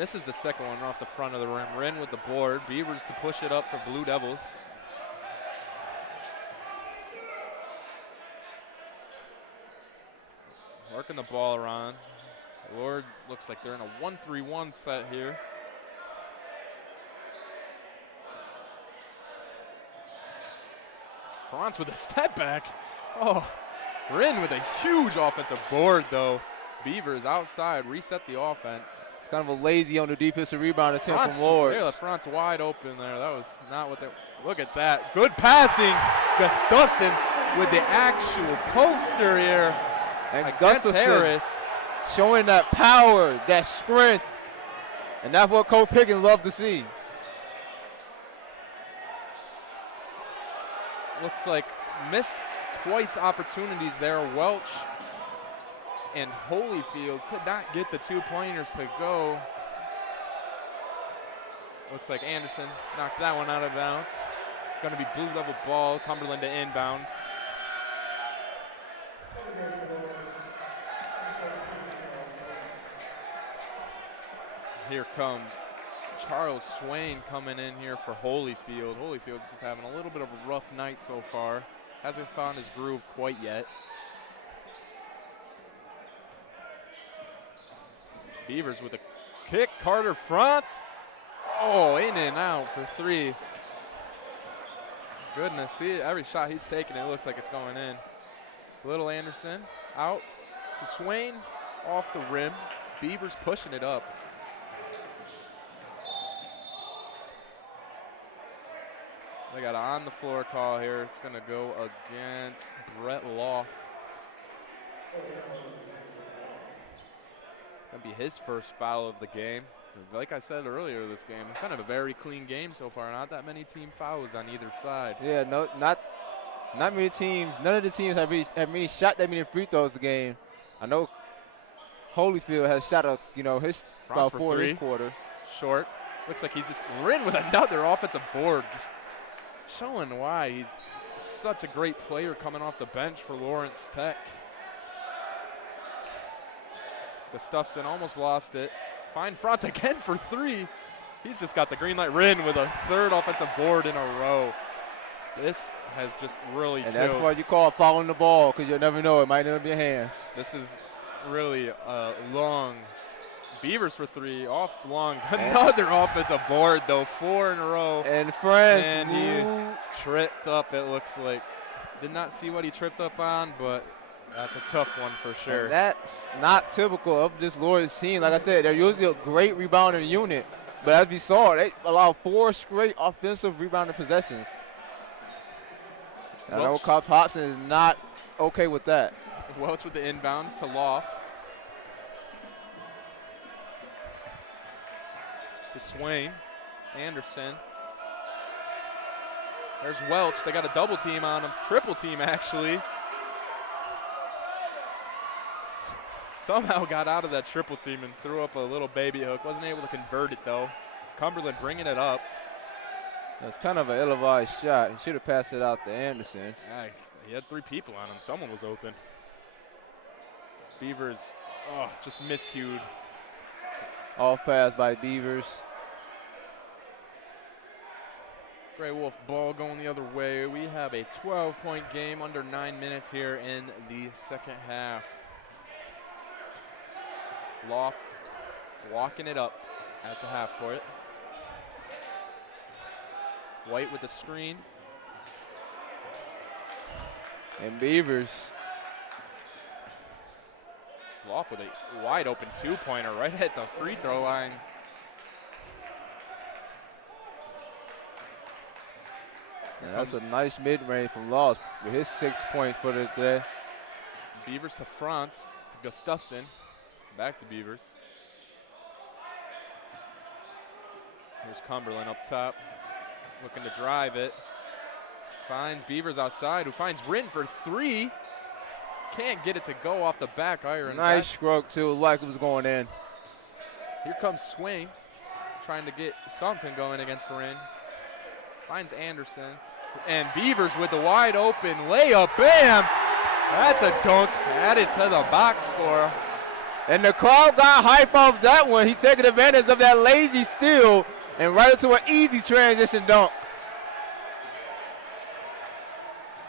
Misses the second one off the front of the rim. Rin with the board. Beavers to push it up for Blue Devils. Working the ball around. Lord looks like they're in a 1-3-1 set here. Franz with a step back. Oh, Rin with a huge offensive board though. Beavers outside, reset the offense. It's kind of a lazy on the defensive rebound attempt from Lourdes. Yeah, the front's wide open there. That was not what they, look at that. Good passing. Gustafson with the actual poster here. And Against Gustafson Harris. showing that power, that strength. And that's what Coach Pickens loved to see. Looks like missed twice opportunities there. Welch and Holyfield could not get the 2-pointers to go. Looks like Anderson knocked that one out of bounds. Going to be Blue Devil ball. Cumberland to inbound. Here comes Charles Swain coming in here for Holyfield. Holyfield's just having a little bit of a rough night so far. Hasn't found his groove quite yet. Beavers with a kick. Carter Franz. Oh, in and out for three. Goodness, see, every shot he's taking, it looks like it's going in. Little Anderson out to Swain, off the rim. Beavers pushing it up. They got an on-the-floor call here. It's going to go against Brett Loff. It's going to be his first foul of the game. Like I said earlier this game, it's kind of a very clean game so far. Not that many team fouls on either side. Yeah, no, not many teams. None of the teams have really shot that many free throws a game. I know Holyfield has shot his about 4 this quarter. Short. Looks like he's just Rin with another offensive board. Just showing why he's such a great player coming off the bench for Lawrence Tech. Gustafson almost lost it. Find Franz again for three. He's just got the green light. Rin with a third offensive board in a row. This has just really And killed. that's why you call fouling the ball, because you'll never know. It might end up in your hands. This is really a long. Beavers for three, off long. Another offensive board, though, 4 in a row. And Franz And he tripped up, it looks like. Did not see what he tripped up on, but that's a tough one for sure. And that's not typical of this Lourdes team. Like I said, they're usually a great rebounding unit. But as we saw, they allowed 4 straight offensive rebounding possessions. And I know Coach Hobson is not okay with that. Welch with the inbound to Loff. To Swain. Anderson. There's Welch. They got a double team on him. Triple team, actually. Somehow got out of that triple team and threw up a little baby hook. Wasn't able to convert it, though. Cumberland bringing it up. That's kind of an ill-advised shot. He should have passed it out to Anderson. Yeah, he had 3 people on him. Someone was open. Beavers, just miscued. Off pass by Beavers. Grey Wolf ball going the other way. We have a 12-point game under 9 minutes here in the second half. Loft walking it up at the half court. White with the screen. And Beavers. Loft with a wide open 2-pointer right at the free throw line. And that's a nice mid-range from Loss with his 6 points for the day. Beavers to Franz, to Gustafson. Back to Beavers. Here's Cumberland up top, looking to drive it. Finds Beavers outside, who finds Rin for 3. Can't get it to go off the back iron. Nice stroke, too, like it was going in. Here comes Swain, trying to get something going against Rin. Finds Anderson. And Beavers with the wide open layup. Bam! That's a dunk added to the box score. And the crowd got hype off that one. He's taking advantage of that lazy steal and right into an easy transition dunk.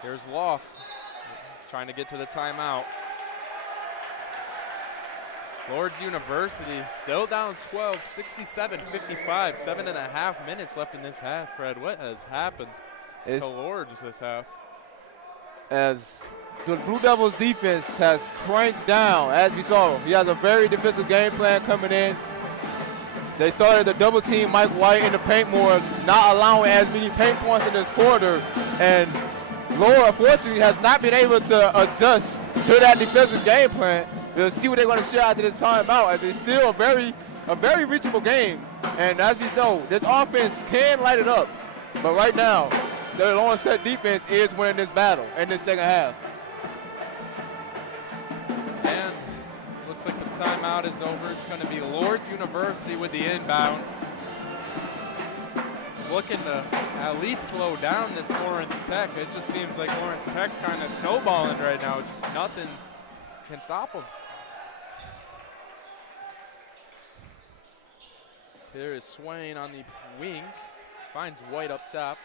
Here's Loft trying to get to the timeout. Lourdes University still down 12, 67-55, 7.5 minutes left in this half. Fred, what has happened to Lourdes this half? As the Blue Devils defense has cranked down, as we saw. He has a very defensive game plan coming in. They started to double team Mike White in the paint more, not allowing as many paint points in this quarter. And Lourdes, unfortunately, has not been able to adjust to that defensive game plan. We'll see what they're going to show after this timeout, as it's still a very reachable game. And as we know, this offense can light it up. But right now, their long set defense is winning this battle in this second half. And looks like the timeout is over. It's going to be Lourdes University with the inbound. Looking to at least slow down this Lawrence Tech. It just seems like Lawrence Tech's kind of snowballing right now. Just nothing can stop them. There is Swain on the wing. Finds White up top.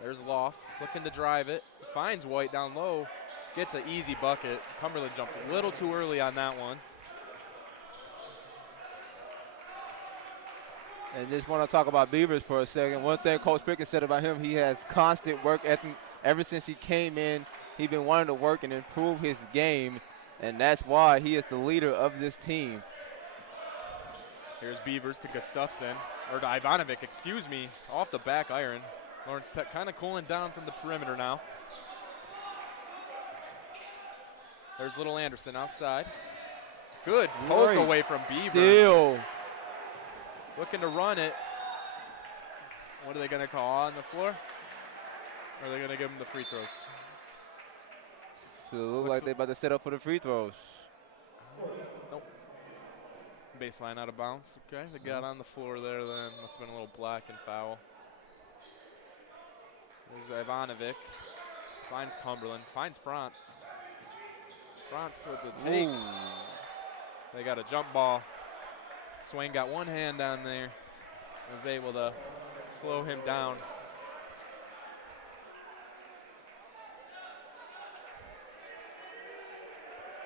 There's Loft looking to drive it. Finds White down low. Gets an easy bucket. Cumberland jumped a little too early on that one. And just want to talk about Beavers for a second. One thing Coach Pickett said about him, he has constant work ethic. Ever since he came in, he's been wanting to work and improve his game, and that's why he is the leader of this team. Here's Beavers to Gustafson, or to Ivanovic, excuse me, off the back iron. Lawrence Tech kind of cooling down from the perimeter now. There's Little Anderson outside. Good poke away from Beavers. Still. Looking to run it. What are they going to call on the floor? Or are they going to give him the free throws? So it looks like they're about to set up for the free throws. Nope. Baseline out of bounds. Okay, they got on the floor there then. Must have been a little black and foul. There's Ivanovic. Finds Cumberland. Finds France. France with the take. Ooh. They got a jump ball. Swain got one hand down there. Was able to slow him down.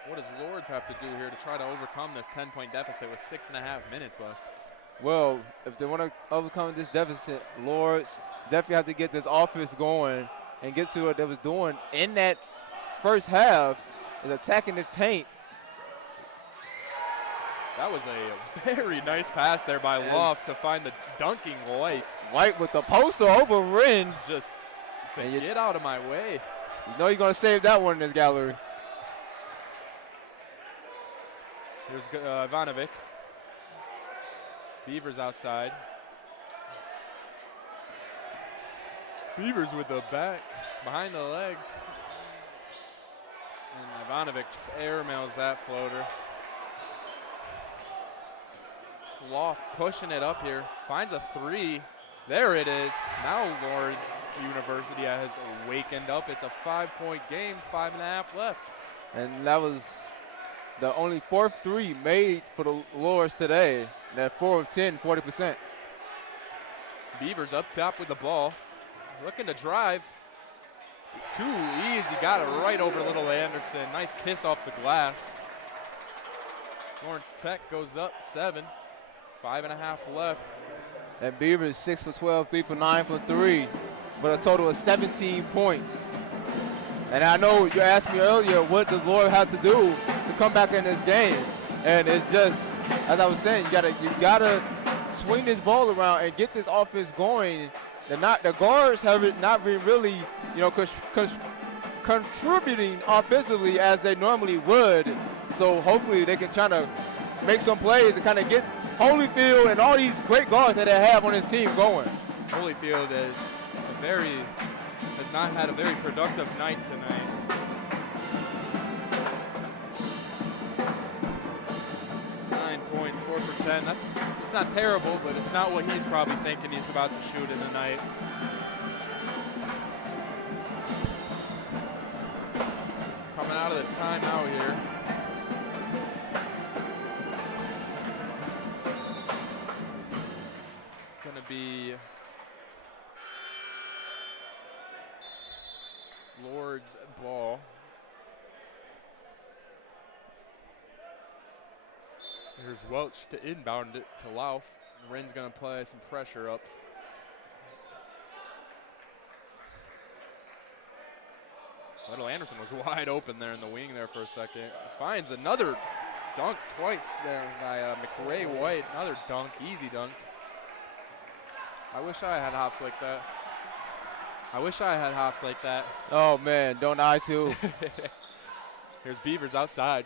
What does Lourdes have to do here to try to overcome this 10-point deficit with 6.5 minutes left? Well, if they want to overcome this deficit, Lourdes definitely have to get this offense going and get to what they was doing in that first half, is attacking this paint. That was a very nice pass there by Loft to find the dunking White. White with the poster over Rin. Just say, get out of my way. You know you're going to save that one in this gallery. Here's Ivanovic. Beavers outside. Beavers with the back behind the legs. And Ivanovic just airmails that floater. Loft pushing it up here. Finds a three. There it is. Now Lourdes University has wakened up. It's a 5-point game, 5.5 left. And that was the only fourth three made for the Lourdes today. That 4 of 10, 40%. Beavers up top with the ball. Looking to drive. Too easy. Got it right over Little Anderson. Nice kiss off the glass. Lawrence Tech goes up 7. 5.5 left. And Beavers 6 for 12, 3 for 9 for 3, but a total of 17 points. And I know you asked me earlier, what does Lourdes have to do to come back in this game? And it's just, as I was saying, you gotta swing this ball around and get this offense going. The guards have not been really, contributing offensively as they normally would. So hopefully they can try to make some plays to kind of get Holyfield and all these great guards that they have on this team going. Holyfield has not had a very productive night tonight. Nine points, 4 for 10. That's not terrible, but it's not what he's probably thinking he's about to shoot in the night. Coming out of the timeout here. be Lourdes ball. Here's Welch to inbound it to Lauf. Rin's going to play some pressure up. Little Anderson was wide open there in the wing there for a second. Finds another dunk twice there by McRae White. Another dunk, easy dunk. I wish I had hops like that. Oh, man, don't I too. Here's Beavers outside.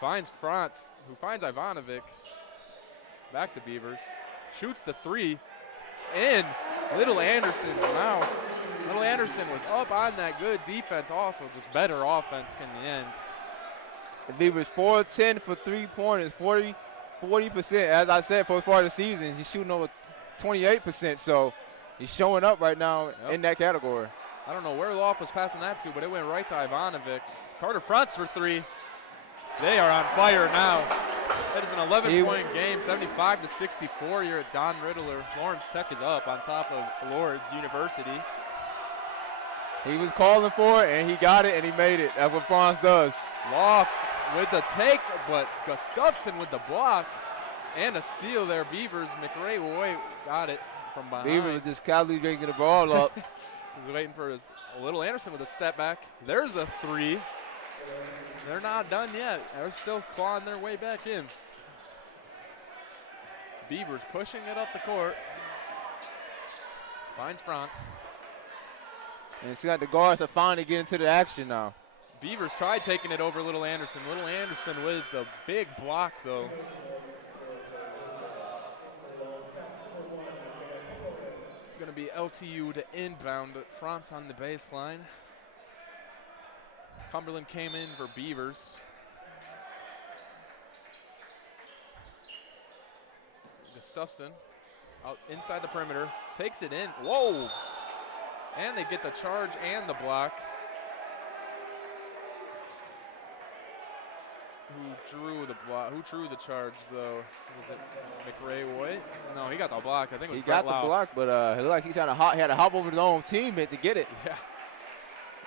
Finds Franz, who finds Ivanovic. Back to Beavers. Shoots the three. In. Little Anderson now. Little Anderson was up on that good defense also. Just better offense in the end. The Beavers 4-10 for 3-pointers, 40%. As I said, for as far as the season, he's shooting over 28%. So he's showing up right now in that category. I don't know where Lauf was passing that to, but it went right to Ivanovic. Carter Franz for three. They are on fire now. That is an 11-point game, 75-64 here at Don Ridler. Lawrence Tech is up on top of Lourdes University. He was calling for it, and he got it, and he made it. That's what Franz does. Lauf with the take, but Gustafson with the block. And a steal there. Beavers, McRae White got it from behind. Beavers was just casually drinking the ball up. He's waiting for his Little Anderson with a step back. There's a three. They're not done yet. They're still clawing their way back in. Beavers pushing it up the court. Finds Franz. And it's got the guards are finally getting to the action now. Beavers tried taking it over Little Anderson. Little Anderson with the big block, though. Going to be LTU to inbound, but Franz on the baseline. Cumberland came in for Beavers. Gustafson out inside the perimeter, takes it in. Whoa! And they get the charge and the block. Who drew the block? Who drew the charge, though? Was it McRae White? No, he got the block. I think it was Brett Lauf. He got the block, but it looked like he's trying to he had to hop over his own teammate to get it. Yeah.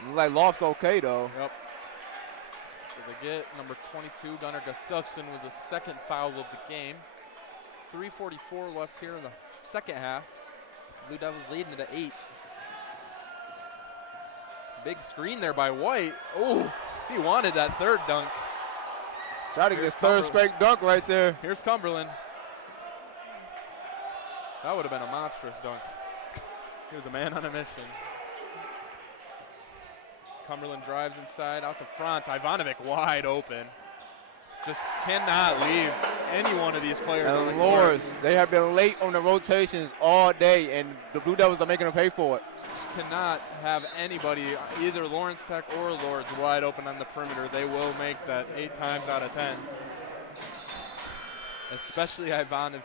Looked like Lauf's okay, though. Yep. So they get number 22, Gunnar Gustafson, with the second foul of the game. 3:44 left here in the second half. Blue Devils leading it at 8. Big screen there by White. Oh, he wanted that third dunk. Try to get his third straight dunk right there. Here's Cumberland. That would have been a monstrous dunk. He was a man on a mission. Cumberland drives inside, out to Franz. Ivanovic wide open. Just cannot leave any one of these players on the court. They have been late on the rotations all day, and the Blue Devils are making them pay for it. Just cannot have anybody, either Lawrence Tech or Lourdes, wide open on the perimeter. They will make that 8 times out of 10. Especially Ivanovic.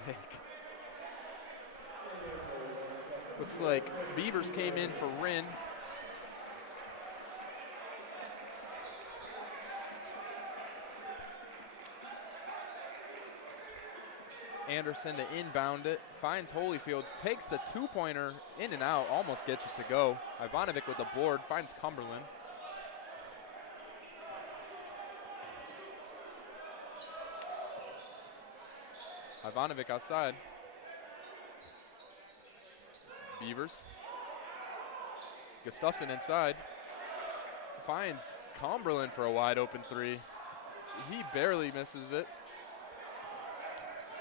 Looks like Beavers came in for Rin. Anderson to inbound it, finds Holyfield, takes the 2-pointer in and out, almost gets it to go. Ivanovic with the board, finds Cumberland. Ivanovic outside. Beavers. Gustafson inside. Finds Cumberland for a wide open 3. He barely misses it.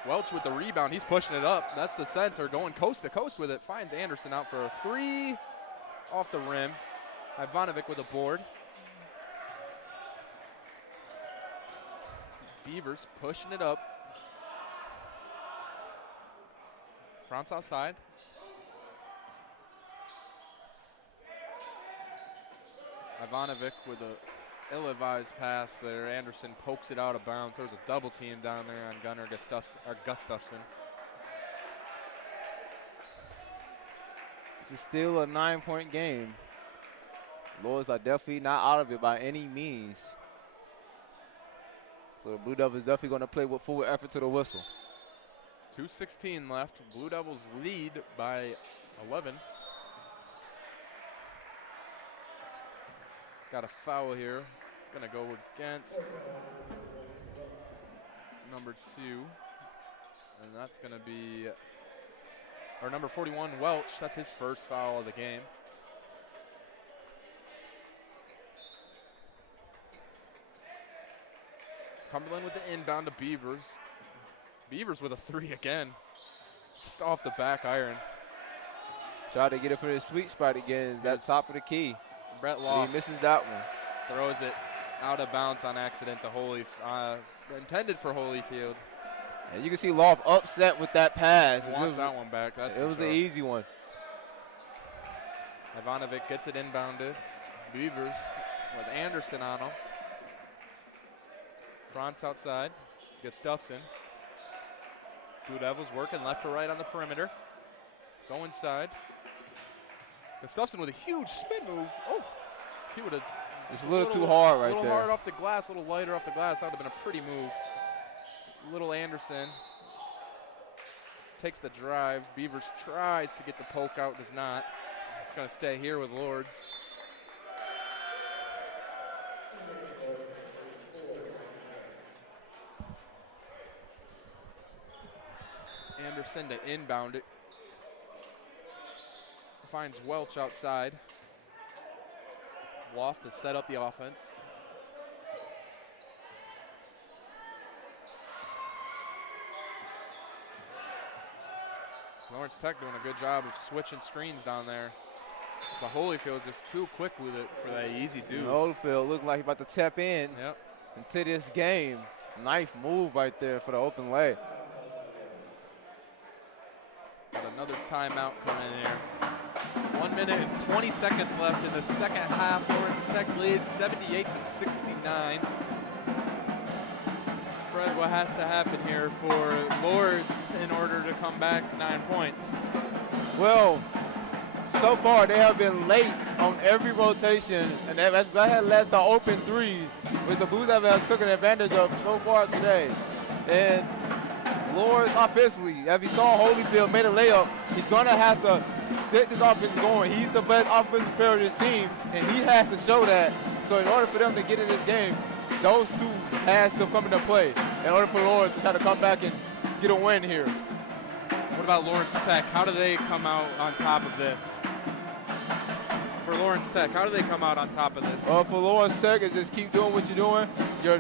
Welch with the rebound. He's pushing it up. That's the center going coast to coast with it. Finds Anderson out for a 3 off the rim. Ivanovic with a board. Beavers pushing it up. Franz outside. Ivanovic with a ill-advised pass there. Anderson pokes it out of bounds. There's a double team down there on Gunnar Gustafson. This is still a 9-point game. Lourdes are definitely not out of it by any means. So the Blue Devils definitely going to play with full effort to the whistle. 2:16 left. Blue Devils lead by 11. Got a foul here. Gonna go against number 2. And that's gonna be, or number 41, Welch. That's his first foul of the game. Cumberland with the inbound to Beavers. Beavers with a 3 again. Just off the back iron. Try to get it for the sweet spot again. That top of the key. Brett He Loft misses that one. throws it out of bounds on accident to intended for Holyfield. And you can see Loft upset with that pass. Wants that one back. That's it was an easy one. Ivanovic gets it inbounded. Beavers with Anderson on him. Franz outside. Gustafson. Blue Devils working left to right on the perimeter. Go inside. Gustafson with a huge spin move. Oh, he would have. It's a little too hard right there. A little hard off the glass, a little lighter off the glass. That would have been a pretty move. Little Anderson takes the drive. Beavers tries to get the poke out, does not. It's going to stay here with Lourdes. Anderson to inbound it. Finds Welch outside. Loft to set up the offense. Lawrence Tech doing a good job of switching screens down there. The Holyfield just too quick with it for that easy deuce. Holyfield looking like he's about to tap in Yep. into this game. Nice move right there for the open lay. Got another timeout coming in here. 1 minute and 20 seconds left in the second half. Lawrence Tech leads 78-69. Fred, what has to happen here for Lourdes in order to come back 9 points? Well, so far they have been late on every rotation, and that had led to open threes, which the Blue Devils have taken advantage of so far today. And Lourdes offensively, as we saw Holyfield made a layup, he's gonna have to stick this offense going. He's the best offensive player of this team, and he has to show that. So in order for them to get in this game, those two has to come into play in order for Lourdes to try to come back and get a win here. What about Lawrence Tech? How do they come out on top of this? For Lawrence Tech, how do they come out on top of this? Well, for Lawrence Tech, is just keep doing what you're doing. They're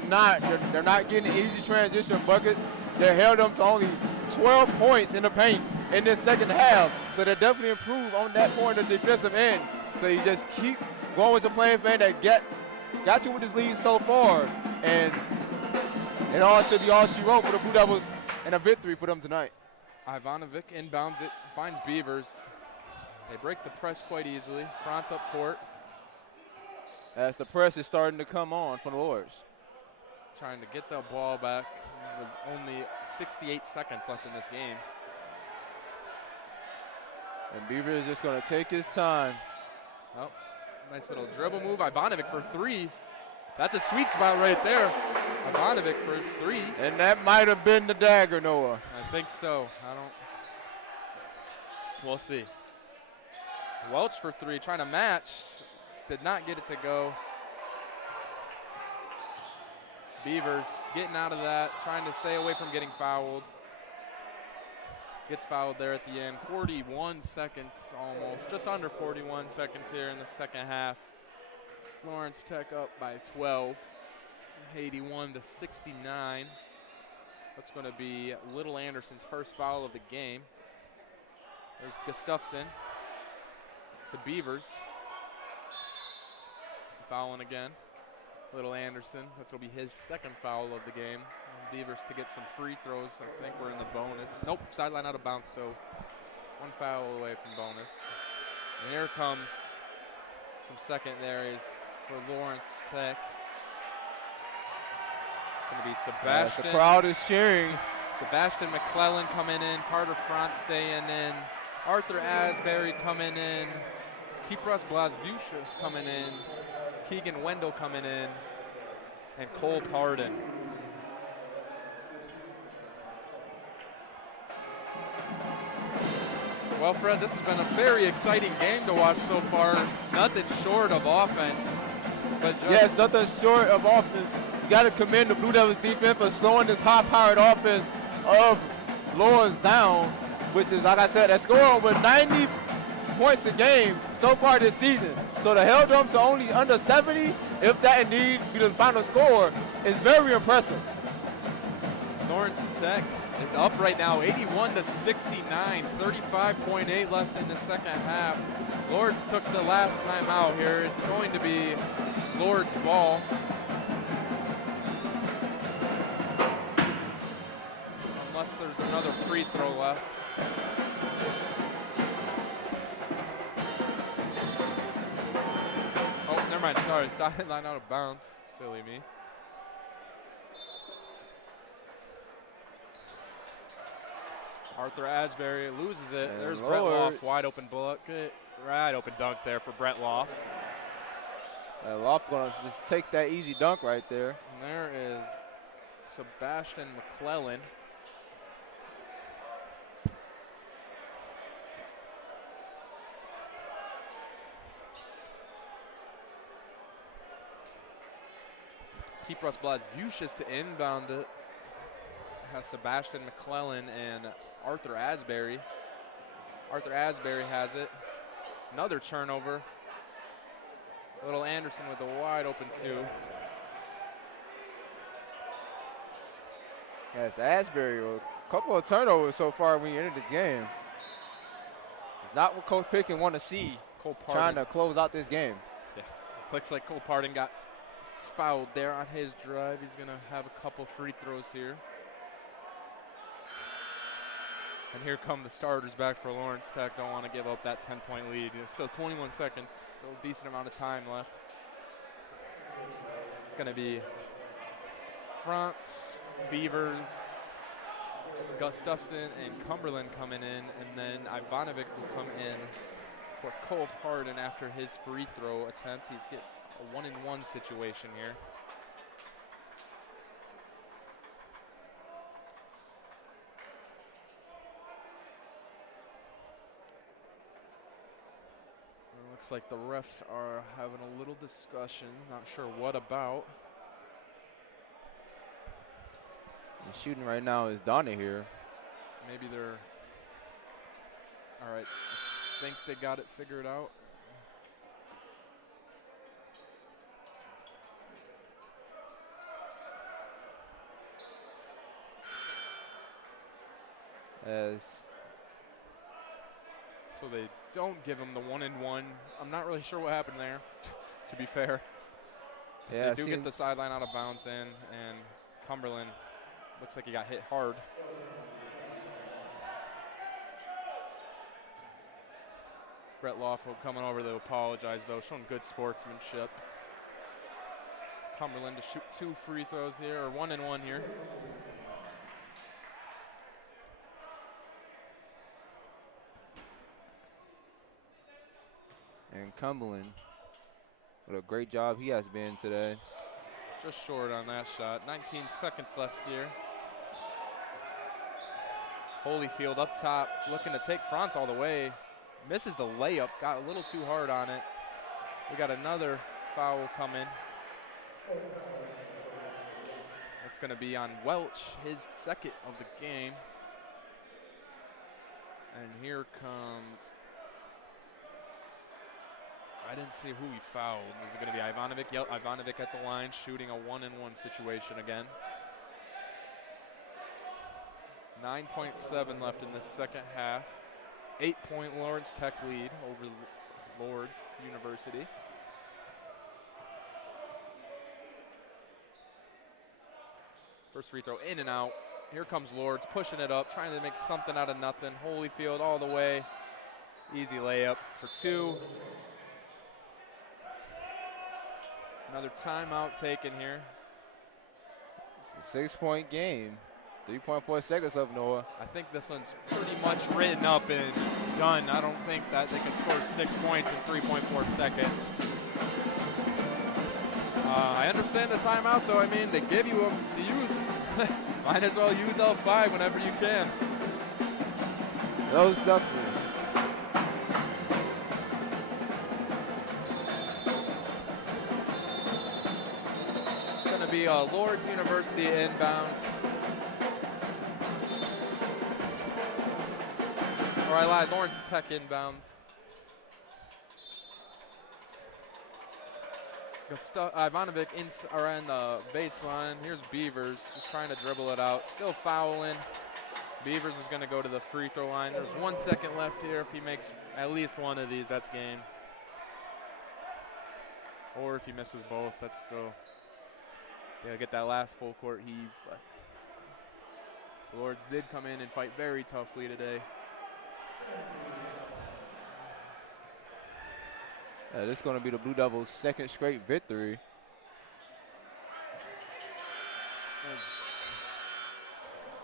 not getting easy transition buckets. They held them to only 12 points in the paint in this second half. So they definitely improved on that point of the defensive end. So you just keep going with your playing plan that got you with this lead so far. And it all should be all she wrote for the Blue Devils and a victory for them tonight. Ivanovic inbounds it, finds Beavers. They break the press quite easily. Franz up court. As the press is starting to come on for the Lourdes. Trying to get the ball back with only 68 seconds left in this game. And Beaver is just going to take his time. Oh, nice little dribble move. Ivanovic for 3. That's a sweet spot right there. Ivanovic for 3. And that might have been the dagger, Noah. I think so. We'll see. Welch for 3, trying to match. Did not get it to go. Beavers getting out of that, trying to stay away from getting fouled. Gets fouled there at the end. 41 seconds almost, just under 41 seconds here in the second half. Lawrence Tech up by 12, 81-69. That's going to be Little Anderson's first foul of the game. There's Gustafson to Beavers. Fouling again. Little Anderson, that's going to be his second foul of the game. Beavers to get some free throws. I think we're in the bonus. Nope, sideline out of bounds, though. 1 foul away from bonus. And here comes some secondaries for Lawrence Tech. It's going to be Sebastian. The crowd is cheering. Sebastian McClellan coming in. Carter Front staying in. Arthur Asbury coming in. Kipras Blasvucius coming in. Keegan Wendell coming in. And Cole Pardon. Well, Fred, this has been a very exciting game to watch so far. Nothing short of offense. But just Yes, nothing short of offense. You got to commend the Blue Devils defense for slowing this high-powered offense of Lourdes down, which is, like I said, they're scoring over 90 points a game so far this season. So to held them to only under 70, if that indeed be the final score, is very impressive. Lawrence Tech is up right now, 81-69, 35.8 left in the second half. Lourdes took the last time out here. It's going to be Lourdes' ball. Unless there's another free throw left. Oh, never mind, sorry, sideline out of bounds. Silly me. Arthur Asbury loses it. And there's Brett Lourdes. Loff, wide open bucket. Right open dunk there for Brett Loff. Loft going to just take that easy dunk right there. And there is Sebastian McClellan. Kipros Blazvucius to inbound it. Has Sebastian McClellan and Arthur Asbury. Arthur Asbury has it. Another turnover. Little Anderson with a wide open two. Yes, Asbury, a couple of turnovers so far when you entered the game. It's not what Coach Pickens want to see, Cole trying Pardon. to close out this game. Yeah. Looks like Cole Pardon got fouled there on his drive. He's going to have a couple free throws here. And here come the starters back for Lawrence Tech. Don't want to give up that 10-point lead. There's still 21 seconds, still a decent amount of time left. It's going to be France, Beavers, Gustafson, and Cumberland coming in, and then Ivanovic will come in for Cole Pardon after his free throw attempt. He's get a 1-and-1 situation here. Looks like the refs are having a little discussion. Not sure what about. The shooting right now is Donnie here. Maybe they're. All right. I think they got it figured out. So they don't give him the 1-and-1. I'm not really sure what happened there, to be fair. Yeah, they do get the sideline out of bounds in, and Cumberland looks like he got hit hard. Brett Lawful coming over to apologize, though, showing good sportsmanship. Cumberland to shoot 2 free throws here, or 1-and-1 here. And Cumberland, what a great job he has been today. Just short on that shot. 19 seconds left here. Holyfield up top, looking to take France all the way. Misses the layup, got a little too hard on it. We got another foul coming. It's going to be on Welch, his second of the game. And here comes, I didn't see who he fouled. Is it going to be Ivanovic? Yep, Ivanovic at the line, shooting a 1-and-1 situation again. 9.7 left in the second half. 8-point Lawrence Tech lead over Lourdes University. First free throw in and out. Here comes Lourdes, pushing it up, trying to make something out of nothing. Holyfield all the way. Easy layup for 2. Another timeout taken here. It's a 6-point game. 3.4 seconds left, Noah. I think this one's pretty much written up and done. I don't think that they can score 6 points in 3.4 seconds. I understand the timeout, though. I mean, they give you them to use. Might as well use L5 whenever you can. Those definitely. be Lourdes University inbound. Or I lied, Lawrence Tech inbound. Ivanovic around the baseline. Here's Beavers just trying to dribble it out. Still fouling. Beavers is going to go to the free throw line. There's 1 second left here. If he makes at least one of these, that's game. Or if he misses both, that's still. Yeah, get that last full court heave. But Lourdes did come in and fight very toughly today. This is going to be the Blue Devils' second straight victory.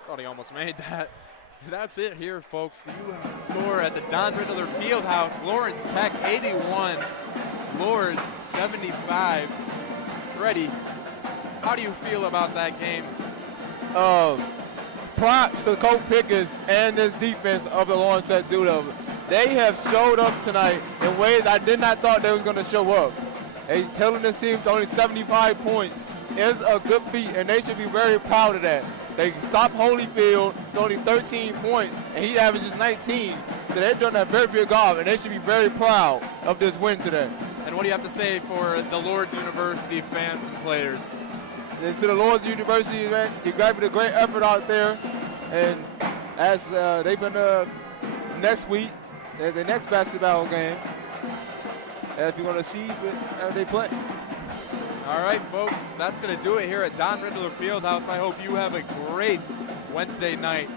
Thought he almost made that. That's it here, folks. You have the score at the Don Ridler Field House. Lawrence Tech 81, Lourdes 75. Freddie, how do you feel about that game? Props to Coach Pickens and this defense of the Lawrence Tech Blue Devils. They have showed up tonight in ways I did not thought they were going to show up. They killing this team to only 75 points is a good feat, and they should be very proud of that. They stopped Holyfield to only 13 points, and he averages 19. So they've done a very big job, and they should be very proud of this win today. And what do you have to say for the Lourdes University fans and players? And to the Lourdes University, man, you guys did a great effort out there. And as they've been next week, the next basketball game, if you're going to see how they play. All right, folks, that's going to do it here at Don Ridler Field House. I hope you have a great Wednesday night.